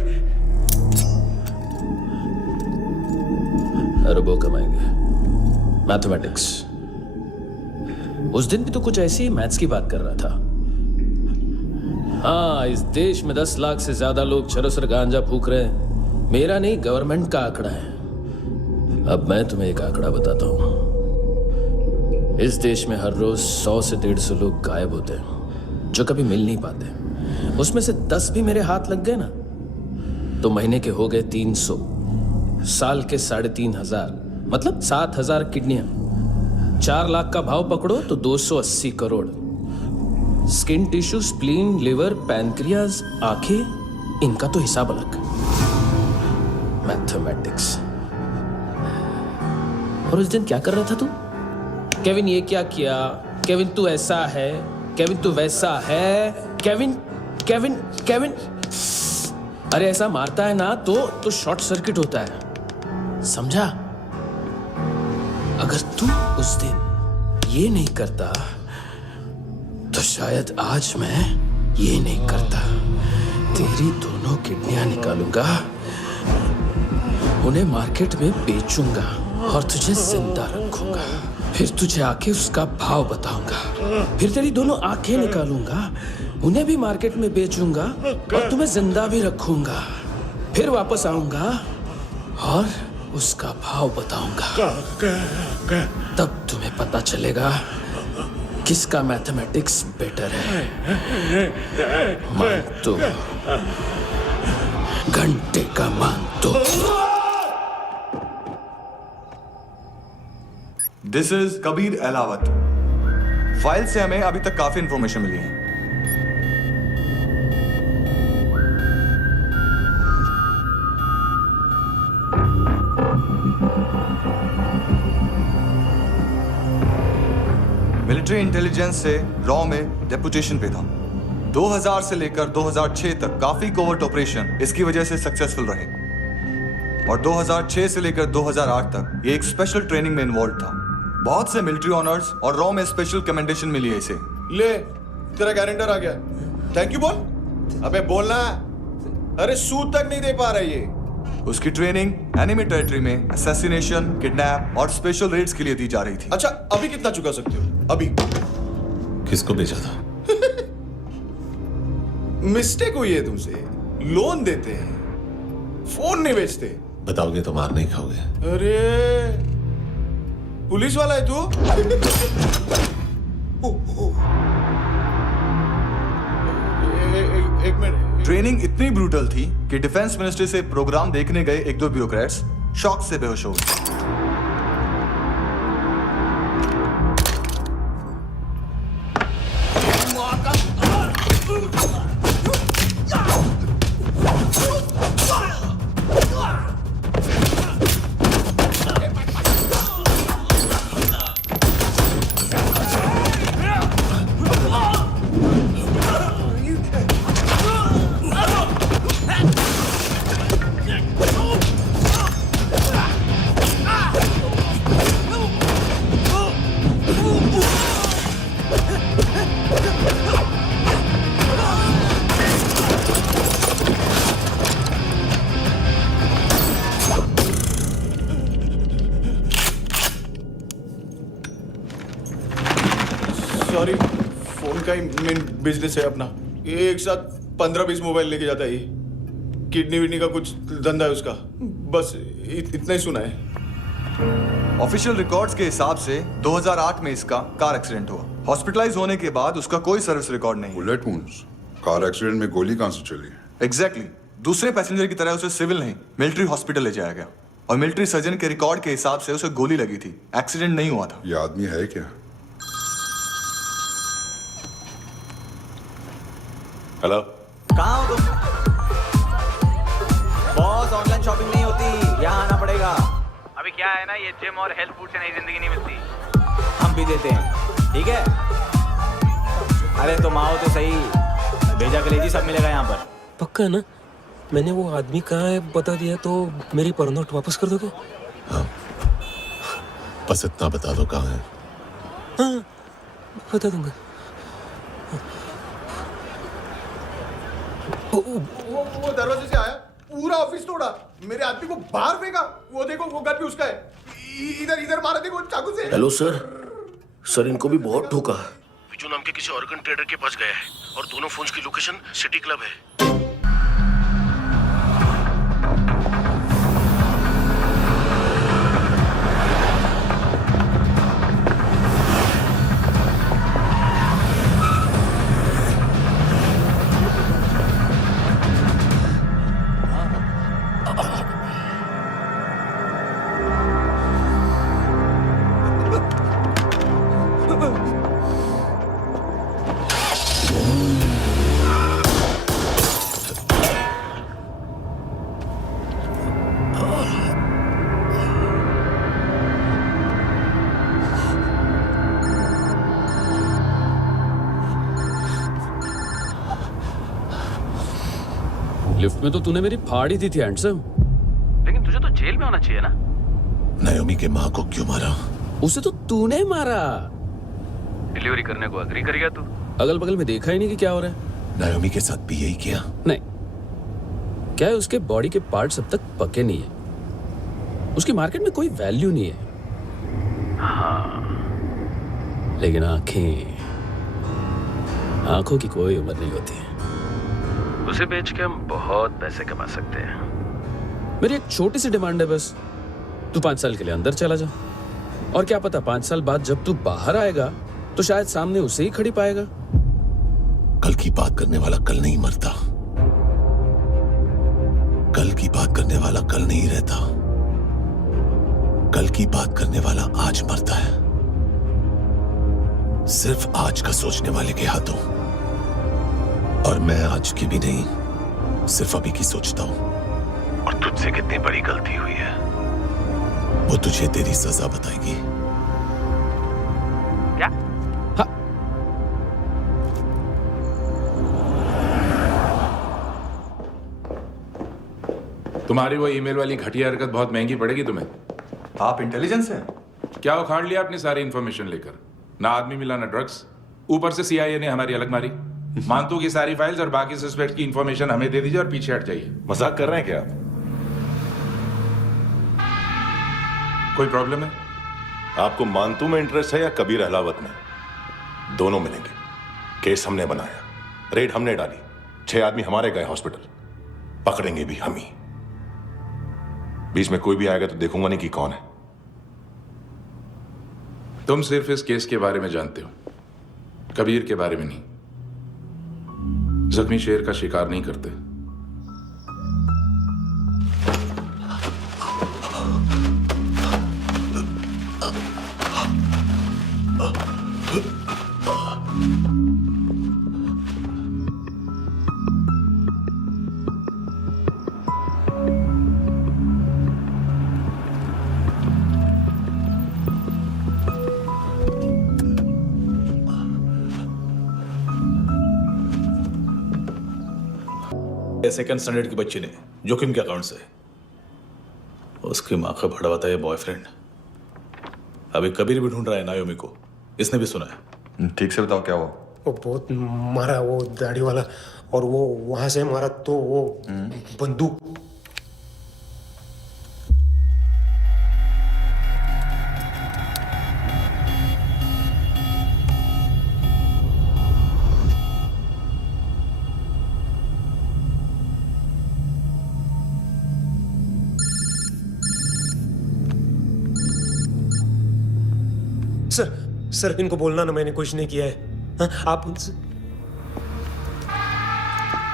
अरबों कमाएंगे, मैथमेटिक्स। उस दिन भी तो कुछ ऐसी मैथ्स की बात कर रहा था। हाँ, इस देश में 10 लाख से ज्यादा लोग चरस और गांजा फूक रहे हैं। मेरा नहीं, गवर्नमेंट का आंकड़ा है। अब मैं तुम्हें एक आंकड़ा बताता हूं। इस देश में हर रोज 100 से 150 लोग गायब होते हैं, जो कभी मिल नहीं पाते। उसमें से 10 भी मेरे हाथ लग गए ना, तो महीने के हो गए 300, साल के 3500, मतलब 7000 किडनियां। 4 लाख का भाव पकड़ो तो 280 crore. Skin tissue, spleen, liver, pancreas, आंखें, इनका तो हिसाब अलग। मैथमेटिक्स। और उस दिन क्या कर रहा था तू? केविन ये क्या किया, केविन तू ऐसा है, केविन तू वैसा है, केविन केविन केविन। अरे ऐसा मारता है ना तो शॉर्ट सर्किट होता है, समझा? अगर तू उस दिन ये नहीं करता तो शायद आज मैं ये नहीं करता। तेरी दोनों किडनियां निकालूंगा, उन्हें मार्केट में बेचूंगा और तुझे जिंदा रखूंगा। फिर तुझे आके उसका भाव बताऊंगा। फिर तेरी दोनों आंखें निकालूंगा, उन्हें भी मार्केट में बेचूंगा और तुम्हें जिंदा भी रखूंगा। फिर वापस आऊंगा और उसका भाव बताऊंगा। तब तुम्हें पता चलेगा किसका मैथमेटिक्स बेटर है। मानतो, घंटे का मानतो। This is Kabir Ahlawat. File से हमें अभी तक काफी इंफॉर्मेशन मिली है। मिलिट्री इंटेलिजेंस से रॉ में डेपुटेशन पे था। 2000 से लेकर 2006 तक काफी कोवर्ट ऑपरेशन इसकी वजह से सक्सेसफुल रहे, और 2006 से लेकर 2008 तक ये एक स्पेशल ट्रेनिंग में इन्वॉल्व था। बहुत से मिलिट्री ऑनर्स और रॉ में स्पेशल कमेंडेशन मिली है इसे। ले, तेरा गारंटर आ गया। थैंक यू बोल। अबे बोलना। अरे सूद तक नहीं दे पा रहा ये। उसकी ट्रेनिंग एनिमी टेरिटरी में असैसिनेशन, किडनैप और स्पेशल रेड्स के लिए दी जा रही थी। अच्छा, अभी कितना चुका सकते हो? अभी किसको भेजा था? मिस्टेक हुई है तुमसे। लोन देते हैं, फोन नहीं बेचते। बताओगे तो मार नहीं खाओगे। अरे पुलिस वाला है तू? एक मिनट। ट्रेनिंग इतनी ब्रूटल थी कि डिफेंस मिनिस्ट्री से प्रोग्राम देखने गए एक दो ब्यूरोक्रेट्स शॉक से बेहोश हो गए। सॉरी, फोन का ही मेन बिजनेस है अपना। एक साथ 15-20 मोबाइल लेके जाता है ये। किडनी विडनी का कुछ धंधा है उसका। बस इतना ही सुना है। ऑफिशियल रिकॉर्ड्स के हिसाब से 2008 में इसका कार एक्सीडेंट हुआ। हॉस्पिटलाइज होने के बाद उसका कोई सर्विस रिकॉर्ड नहीं। बुलेट वुंड्स, कार एक्सीडेंट में गोली कहां से चली? एग्जैक्टली। दूसरे पैसेंजर की तरह उसे सिविल नहीं, मिलिट्री हॉस्पिटल ले जाया गया और मिलिट्री सर्जन के रिकॉर्ड के हिसाब से उसे गोली लगी थी। एक्सीडेंट नहीं हुआ था। ये आदमी है क्या? हेलो, कहाँ हो तुम? बॉस, ऑनलाइन शॉपिंग नहीं होती, यहाँ आना पड़ेगा। अभी क्या है ना, ये जिम और हेल्थ फूड से नई जिंदगी नहीं मिलती। हम भी देते हैं, ठीक है? अरे तुम आओ तो सही, भेजा कलेजी सब मिलेगा यहाँ पर। पक्का ना? मैंने वो आदमी कहाँ है बता दिया तो मेरी परनोट वापस कर दोगे? हाँ, बस इतना बता दो कहाँ है। हाँ, बता दूंगा। वो दरवाजे से आया, पूरा ऑफिस तोड़ा, मेरे आदमी को बाहर फेंका। वो देखो, वो गन भी उसका है। इधर मारा, देखो चाकू से। हेलो सर, सर इनको भी बहुत ठोका। विजू नाम के किसी ऑर्गन ट्रेडर के पास गया है और दोनों फोन्स की लोकेशन सिटी क्लब है। लिफ्ट में तो तूने मेरी फाड़ ही दी थी हैंडसम। लेकिन तुझे तो जेल में होना चाहिए ना। नायोमी के माँ को क्यों मारा? उसे तो तूने मारा। डिलीवरी करने को अग्री कर गया तू। अगल बगल में देखा ही नहीं कि क्या हो रहा है। नायोमी के साथ भी यही किया? नहीं, क्या है उसके बॉडी के पार्ट्स अब तक पके नहीं है। उसकी मार्केट में कोई वैल्यू नहीं है। हाँ, लेकिन आंखों की कोई उम्र नहीं होती है। उसे बेच के हम बहुत पैसे कमा सकते हैं। मेरी एक छोटी सी डिमांड है बस, तू 5 साल के लिए अंदर चला जा और क्या पता 5 साल बाद जब तू बाहर आएगा तो शायद सामने उसे ही खड़ी पाएगा। कल की बात करने वाला कल नहीं मरता, कल की बात करने वाला कल नहीं रहता, कल की बात करने वाला आज मरता है। सिर्फ आज का सोचने वाले के हाथों। और मैं आज की भी नहीं, सिर्फ अभी की सोचता हूं। और तुझसे कितनी बड़ी गलती हुई है वो तुझे तेरी सजा बताएगी। क्या? हाँ। तुम्हारी वो ईमेल वाली घटिया हरकत बहुत महंगी पड़ेगी तुम्हें। आप इंटेलिजेंस हैं? क्या उखाड़ लिया अपनी सारी इंफॉर्मेशन लेकर? ना आदमी मिला ना ड्रग्स, ऊपर से CIA ने हमारी अलग मारी। मानतू की सारी फाइल्स और बाकी सस्पेक्ट की इंफॉर्मेशन हमें दे दीजिए और पीछे हट जाइए। मजाक कर रहे हैं क्या आप? कोई प्रॉब्लम है? आपको मानतू में इंटरेस्ट है या कबीर अहलावत में? दोनों मिलेंगे। केस हमने बनाया, रेड हमने डाली, 6 आदमी हमारे गए हॉस्पिटल, पकड़ेंगे भी हम ही। बीच में कोई भी आएगा तो देखूंगा नहीं कि कौन है। तुम सिर्फ इस केस के बारे में जानते हो, कबीर के बारे में नहीं। जख्मी शेर का शिकार नहीं करते। सेकंड स्टैंडर्ड की बच्ची ने जोखिम के अकाउंट से उसकी माँ का भड़ा बताया बॉयफ्रेंड। अभी कबीर भी ढूंढ रहा है नायोमी को, इसने भी सुना है। ठीक से बताओ क्या हुआ? वो बहुत मारा, वो दाढ़ी वाला, और वो वहां से मारा तो वो बंदूक। सर इनको बोलना ना मैंने कुछ नहीं किया है। हाँ, आप उनसे।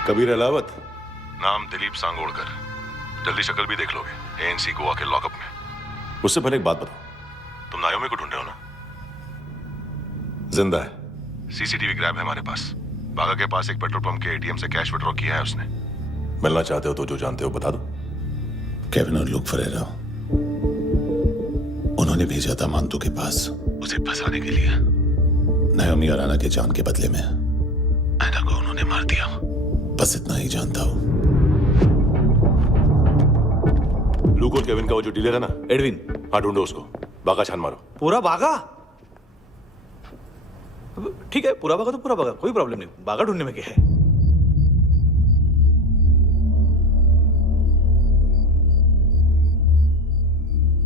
कबीर अहलावत, नाम दिलीप सांगोड़कर, जल्दी शक्ल भी देख लोगे, एएनसी गोवा के लॉकअप में। उससे पहले एक बात बताओ, तुम नायोमी को ढूंढ रहे हो ना? जिंदा है, सीसीटीवी ग्रैब है हमारे पास। बागा के पास एक पेट्रोल पंप के एटीएम से कैश विड्रॉ किया है उसने। मिलना चाहते हो तो जो जानते हो बता दो। केविन और लुक फरेरा, उन्होंने भेजा था मानतू के पास उसे फंसाने के लिए। नायोमी और आना के जान के बदले में आना को उन्होंने मार दिया। बस इतना ही जानता हूं। लुक और केविन का वो जो डीलर है ना, एडविन, हाँ ढूंढो उसको। बागा छान मारो। पूरा बागा? ठीक है, पूरा बागा तो पूरा बागा, कोई प्रॉब्लम नहीं। बागा ढूंढने में क्या है?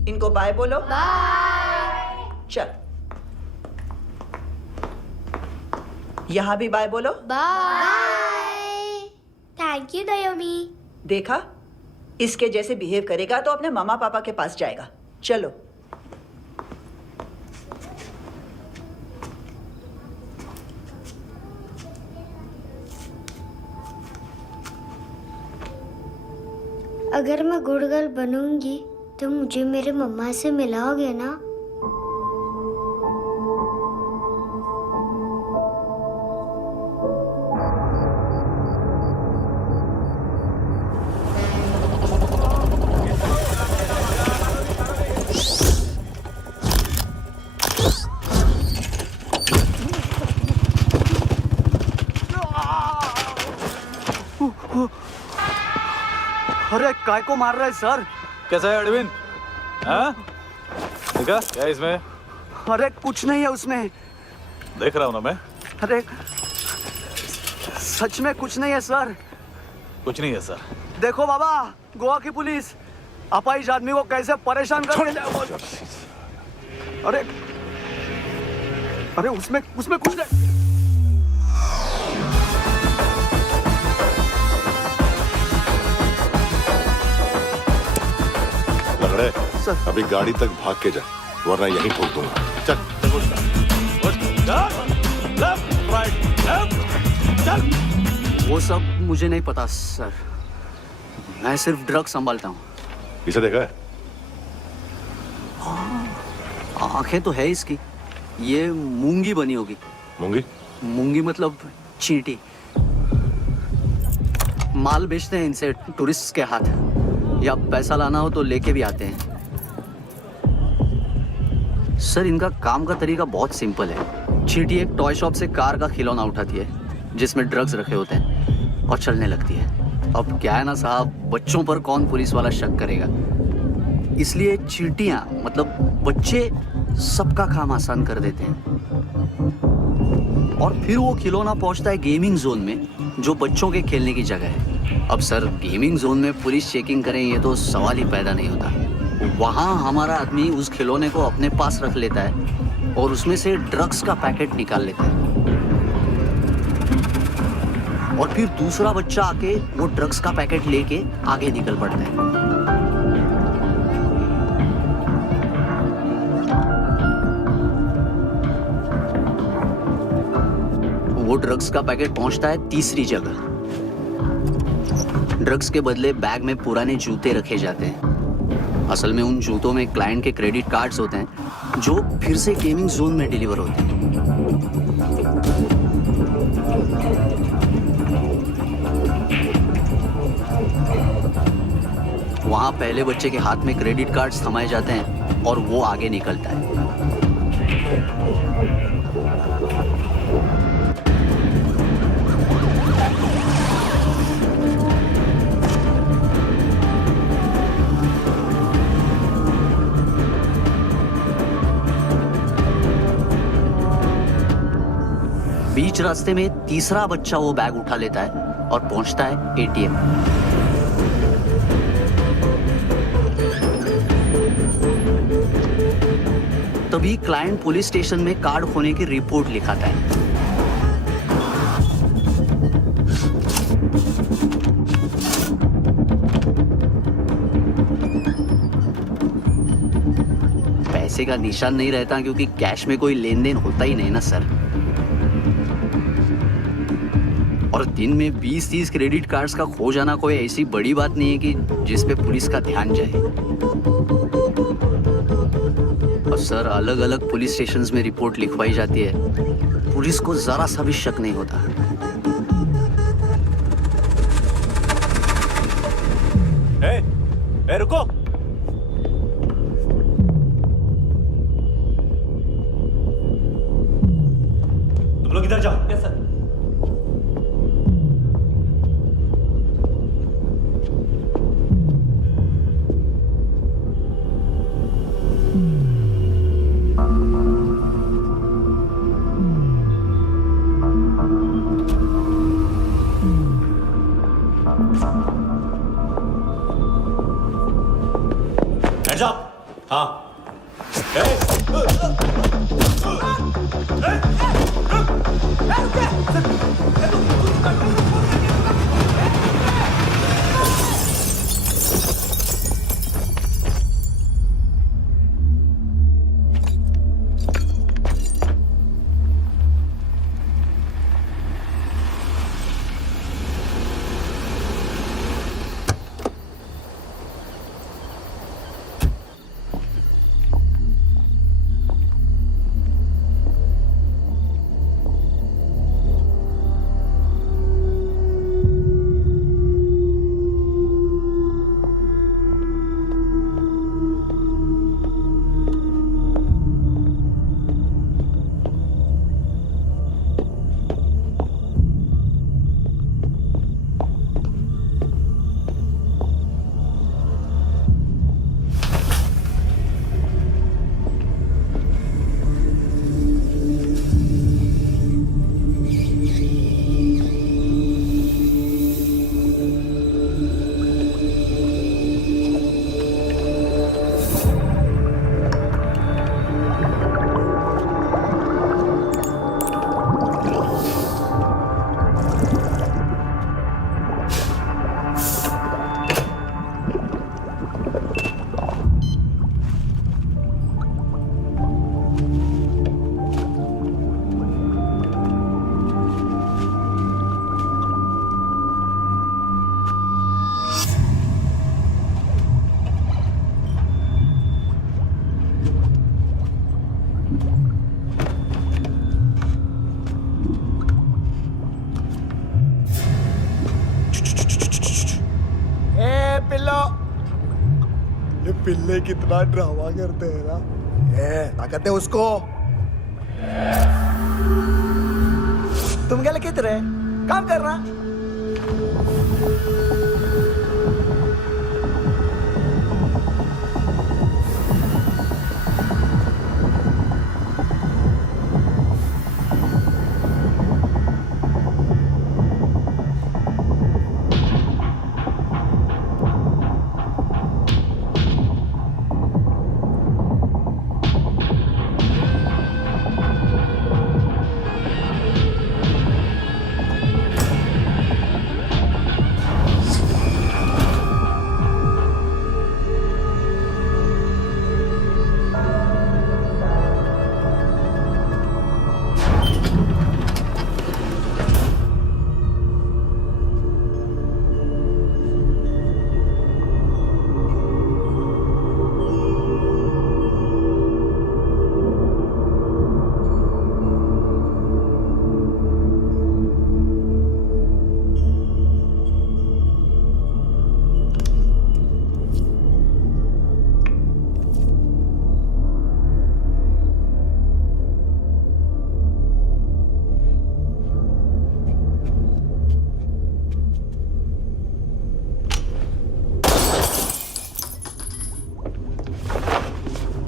इनको बाय बोलो। बाय। चल, यहां भी बाय बोलो। बाय। Thank you नायोमी। देखा, इसके जैसे बिहेव करेगा तो अपने मामा पापा के पास जाएगा। चलो। अगर मैं गुड गर्ल बनूंगी तो मुझे मेरे मम्मा से मिलाओगे ना? अरे काय को मार रहा है सर? कैसा है एडविन? हाँ? देखा क्या इसमें? अरे कुछ नहीं है उसमें। देख रहा हूं ना मैं। अरे सच में कुछ नहीं है सर। कुछ नहीं है सर। देखो बाबा, गोवा की पुलिस अपाहिज आदमी को कैसे परेशान कर। अरे अरे उसमें कुछ नहीं। लंगड़े, अभी गाड़ी तक भाग के जा, वरना यहीं ठोक दूंगा। चल। वो सब मुझे नहीं पता सर, मैं सिर्फ ड्रग संभालता हूँ। इसे देखा है? आंखें तो है इसकी, ये मूंगी बनी होगी। मूंगी? मूंगी मतलब चींटी। माल बेचते हैं इनसे टूरिस्ट के हाथ, या पैसा लाना हो तो लेके भी आते हैं। सर इनका काम का तरीका बहुत सिंपल है। चींटी एक टॉय शॉप से कार का खिलौना उठाती है जिसमें ड्रग्स रखे होते हैं और चलने लगती है। अब क्या है ना साहब, बच्चों पर कौन पुलिस वाला शक करेगा, इसलिए चींटियां मतलब बच्चे सबका काम आसान कर देते हैं। और फिर वो खिलौना पहुंचता है गेमिंग जोन में, जो बच्चों के खेलने की जगह है। अब सर, गेमिंग जोन में पुलिस चेकिंग करें ये तो सवाल ही पैदा नहीं होता। वहाँ हमारा आदमी उस खिलौने को अपने पास रख लेता है और उसमें से ड्रग्स का पैकेट निकाल लेता है, और फिर दूसरा बच्चा आके वो ड्रग्स का पैकेट लेके आगे निकल पड़ता है। वो ड्रग्स का पैकेट पहुंचता है तीसरी जगह। ड्रग्स के बदले बैग में पुराने जूते रखे जाते हैं। असल में उन जूतों में क्लाइंट के क्रेडिट कार्ड्स होते हैं, जो फिर से गेमिंग जोन में डिलीवर होते हैं। वहां पहले बच्चे के हाथ में क्रेडिट कार्ड्स थमाए जाते हैं और वो आगे निकलता है। बीच रास्ते में तीसरा बच्चा वो बैग उठा लेता है और पहुंचता है एटीएम। तभी क्लाइंट पुलिस स्टेशन में कार्ड खोने की रिपोर्ट लिखाता है। पैसे का निशान नहीं रहता क्योंकि कैश में कोई लेन देन होता ही नहीं ना सर। और दिन में 20-30 क्रेडिट कार्ड्स का खो जाना कोई ऐसी बड़ी बात नहीं है कि जिस पे पुलिस का ध्यान जाए। और सर, अलग अलग पुलिस स्टेशंस में रिपोर्ट लिखवाई जाती है, पुलिस को जरा सा भी शक नहीं होता। ए, रुको। तुम लोग इधर जाओ। Yes sir. Hands up! हाँ। पिल्ले कितना ड्रामा करते हैं ना। ताकत है उसको। तुम क्या लिखित रहे? काम कर रहा।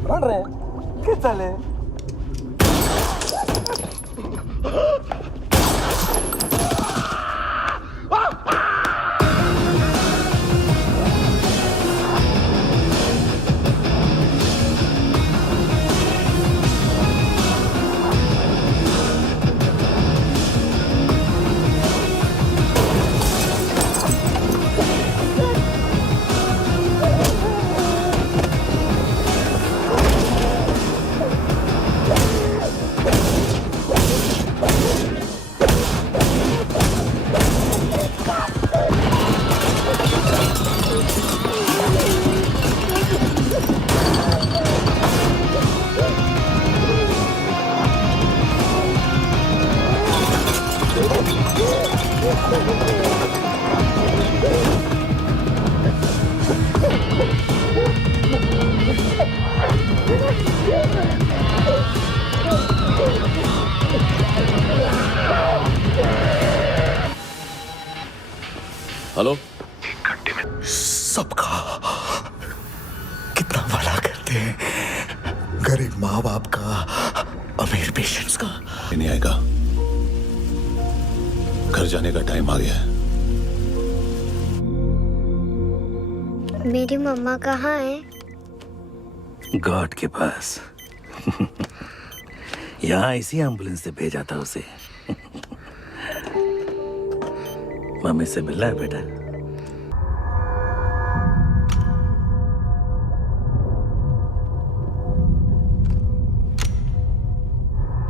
कौन रहे किस चले हेलो एक घंटे में सबका कितना भला करते हैं, गरीब माँ बाप का, अमीर पेशेंट्स का। नहीं आएगा, घर जाने का टाइम आ गया है। मेरी मम्मा कहाँ है? गॉड के पास। यहाँ इसी एम्बुलेंस से भेजा था उसे। मम्मी से मिलना है बेटा।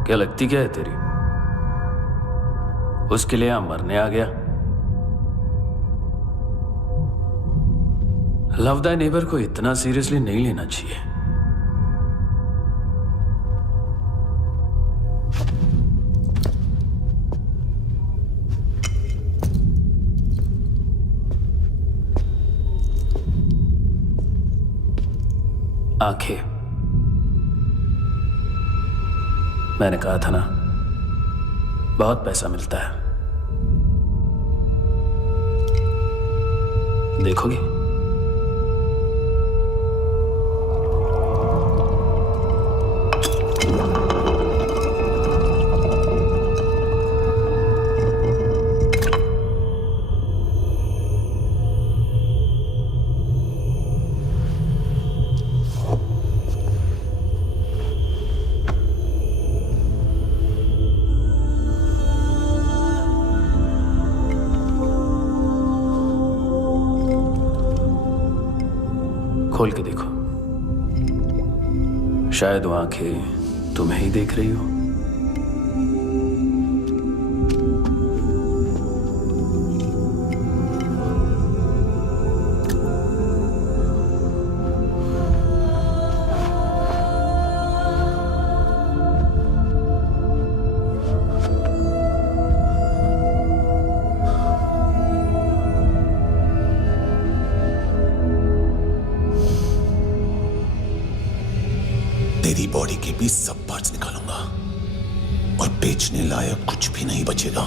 क्या लगती क्या है तेरी? उसके लिए यहाँ मरने आ गया? लव द नेबर को इतना सीरियसली नहीं लेना चाहिए। आंखें, मैंने कहा था ना, बहुत पैसा मिलता है। देखोगी? खोल के देखो, शायद वो आंखें तुम्हें ही देख रही हो। तेरी बॉडी के भी सब पार्ट्स निकालूंगा और बेचने लायक कुछ भी नहीं बचेगा।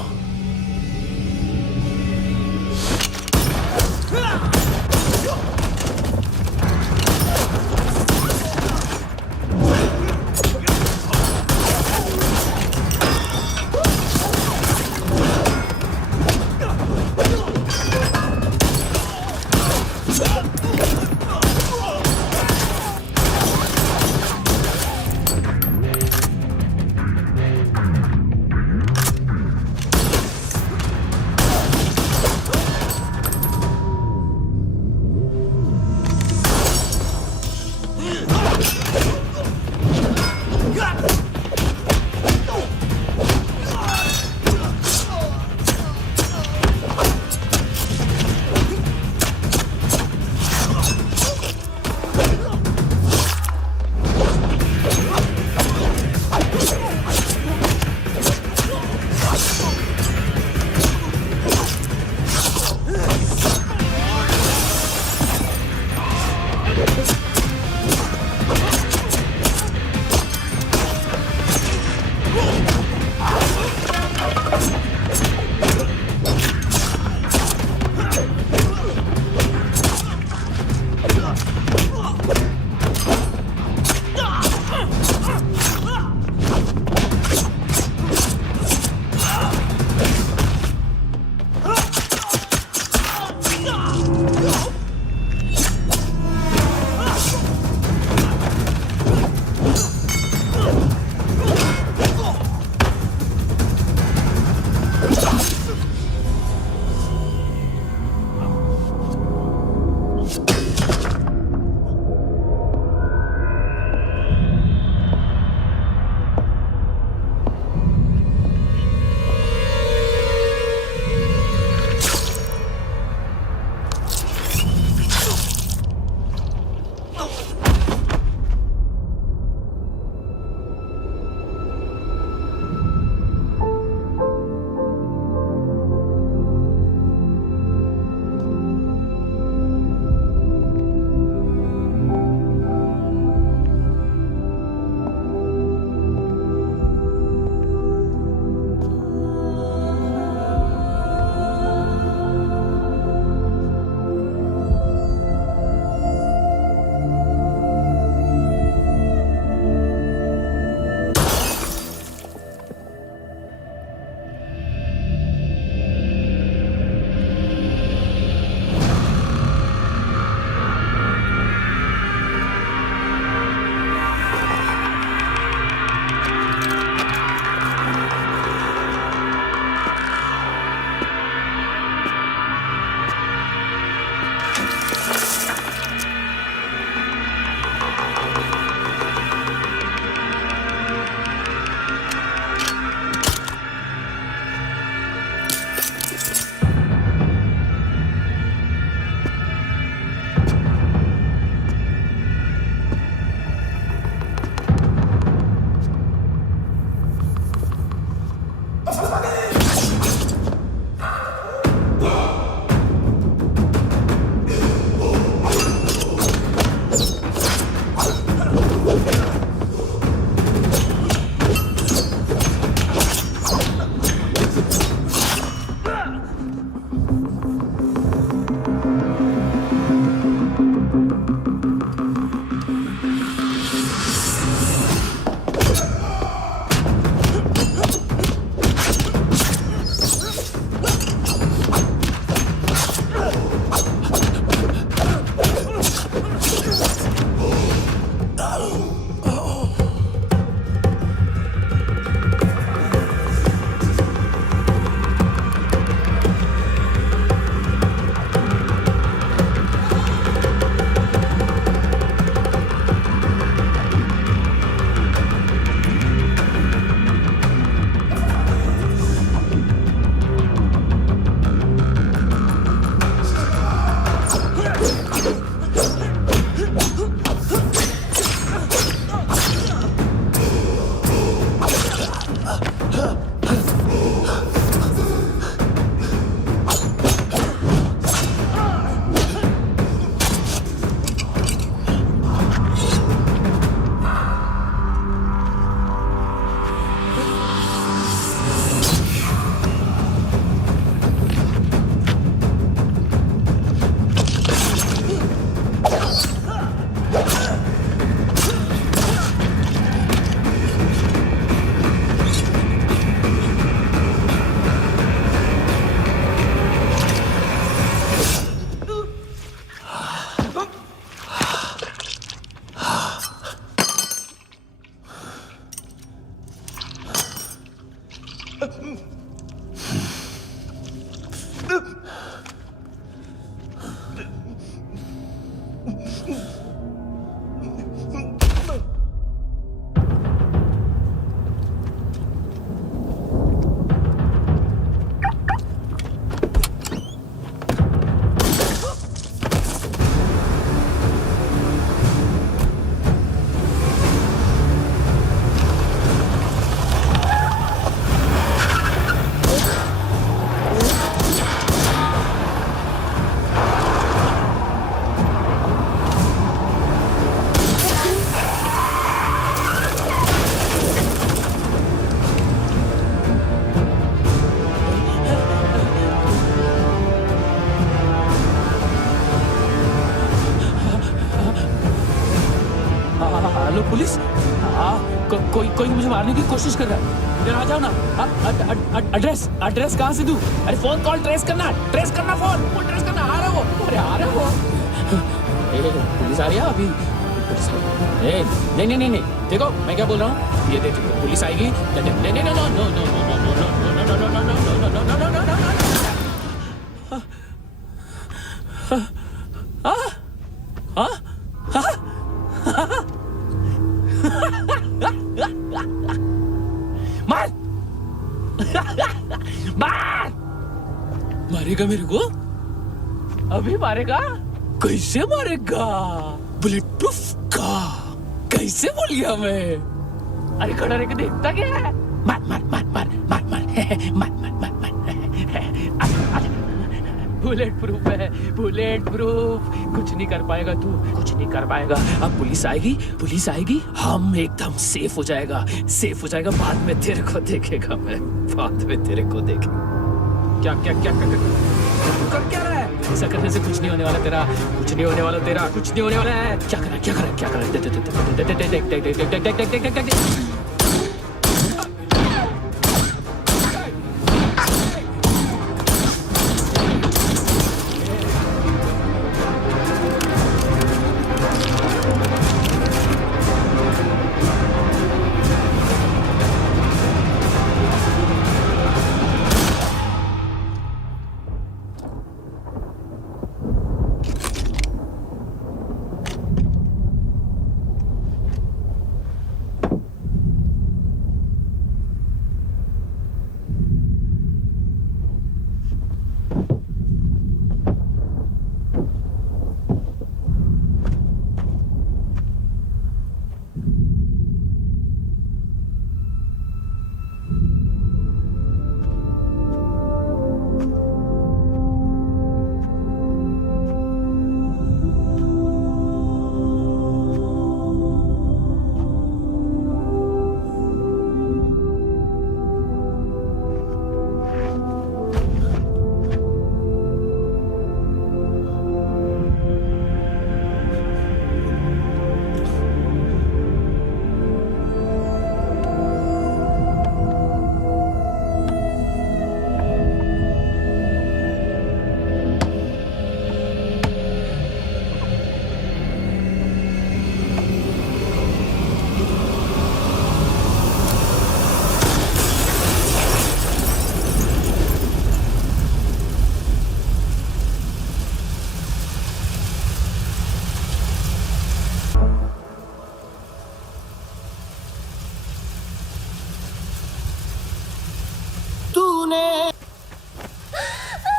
पुलिस? कोई मुझे मारने की कोशिश कर रहा है। इधर आ जाओ ना। एड्रेस कहाँ से दूं? अरे फोन कॉल ट्रेस करना फोन ट्रेस करना। आ रहा वो, अरे आ रहा वो। पुलिस आ रही है अभी। नहीं, देखो मैं क्या बोल रहा हूँ, ये देखो पुलिस आएगी। मारेगा मेरे को? अभी मारेगा? कैसे मारेगा? बुलेट प्रूफ का कैसे बोल गया मैं? अरे खड़ा रह के देखता क्या है? मार बुलेट प्रूफ है, बुलेट प्रूफ। कुछ नहीं कर पाएगा तू, कुछ नहीं कर पाएगा। अब पुलिस आएगी, हम एकदम सेफ हो जाएगा। बाद में तेरे को देखेगा मैं, बाद में तेरे को देखेगा। क्या कर क्या रहा है? ऐसा करने से कुछ नहीं होने वाला तेरा, कुछ नहीं होने वाला है। क्या कर रहा है?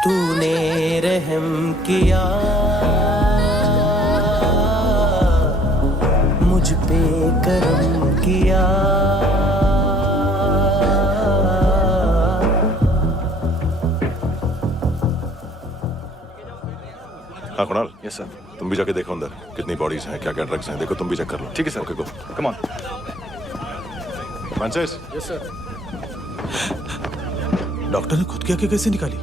तूने रहम किया मुझ पे, करम किया। हाँ कुणाल, यस सर। तुम भी जाके देखो अंदर कितनी बॉडीज हैं, क्या क्या ड्रग्स हैं, देखो तुम भी चेक कर लो। ठीक है sir. Okay go, come on. Francis. Yes sir. Doctor ने खुद की आंखें कैसे निकाली?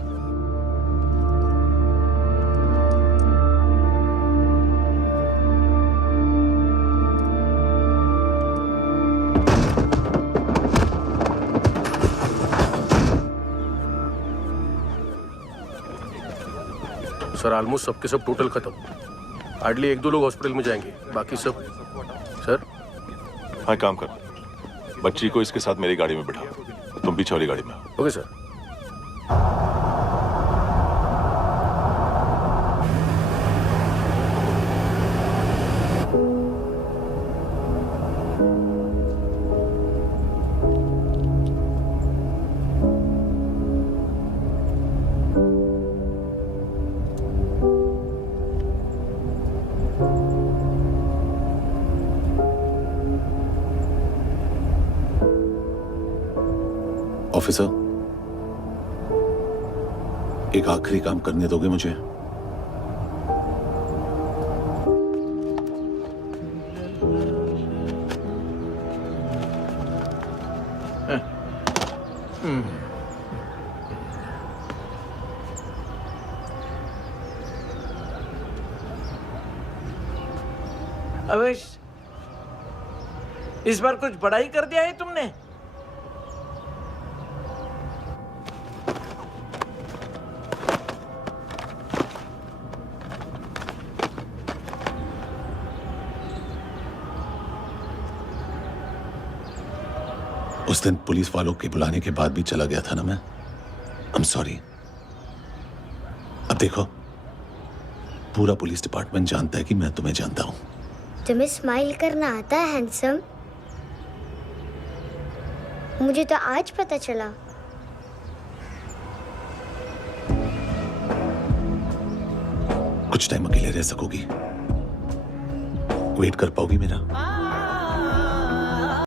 सर ऑलमोस्ट सबके सब टोटल खत्म। हार्डली 1-2 लोग हॉस्पिटल में जाएंगे, बाकी सब। सर हाँ, काम कर, बच्ची को इसके साथ मेरी गाड़ी में बिठा, तुम पीछे वाली गाड़ी में। Okay sir. ऑफिसर, एक आखिरी काम करने दोगे मुझे? इस बार कुछ बड़ा ही कर दिया है तुमने। उस दिन पुलिस वालों के बुलाने के बाद भी चला गया था ना मैं। I am sorry. अब देखो, पूरा पुलिस डिपार्टमेंट जानता है कि मैं तुम्हें जानता हूं। तुम्हें स्माइल करना आता है हैंडसम? मुझे तो आज पता चला। कुछ टाइम अकेले रह सकोगी? वेट कर पाओगी मेरा?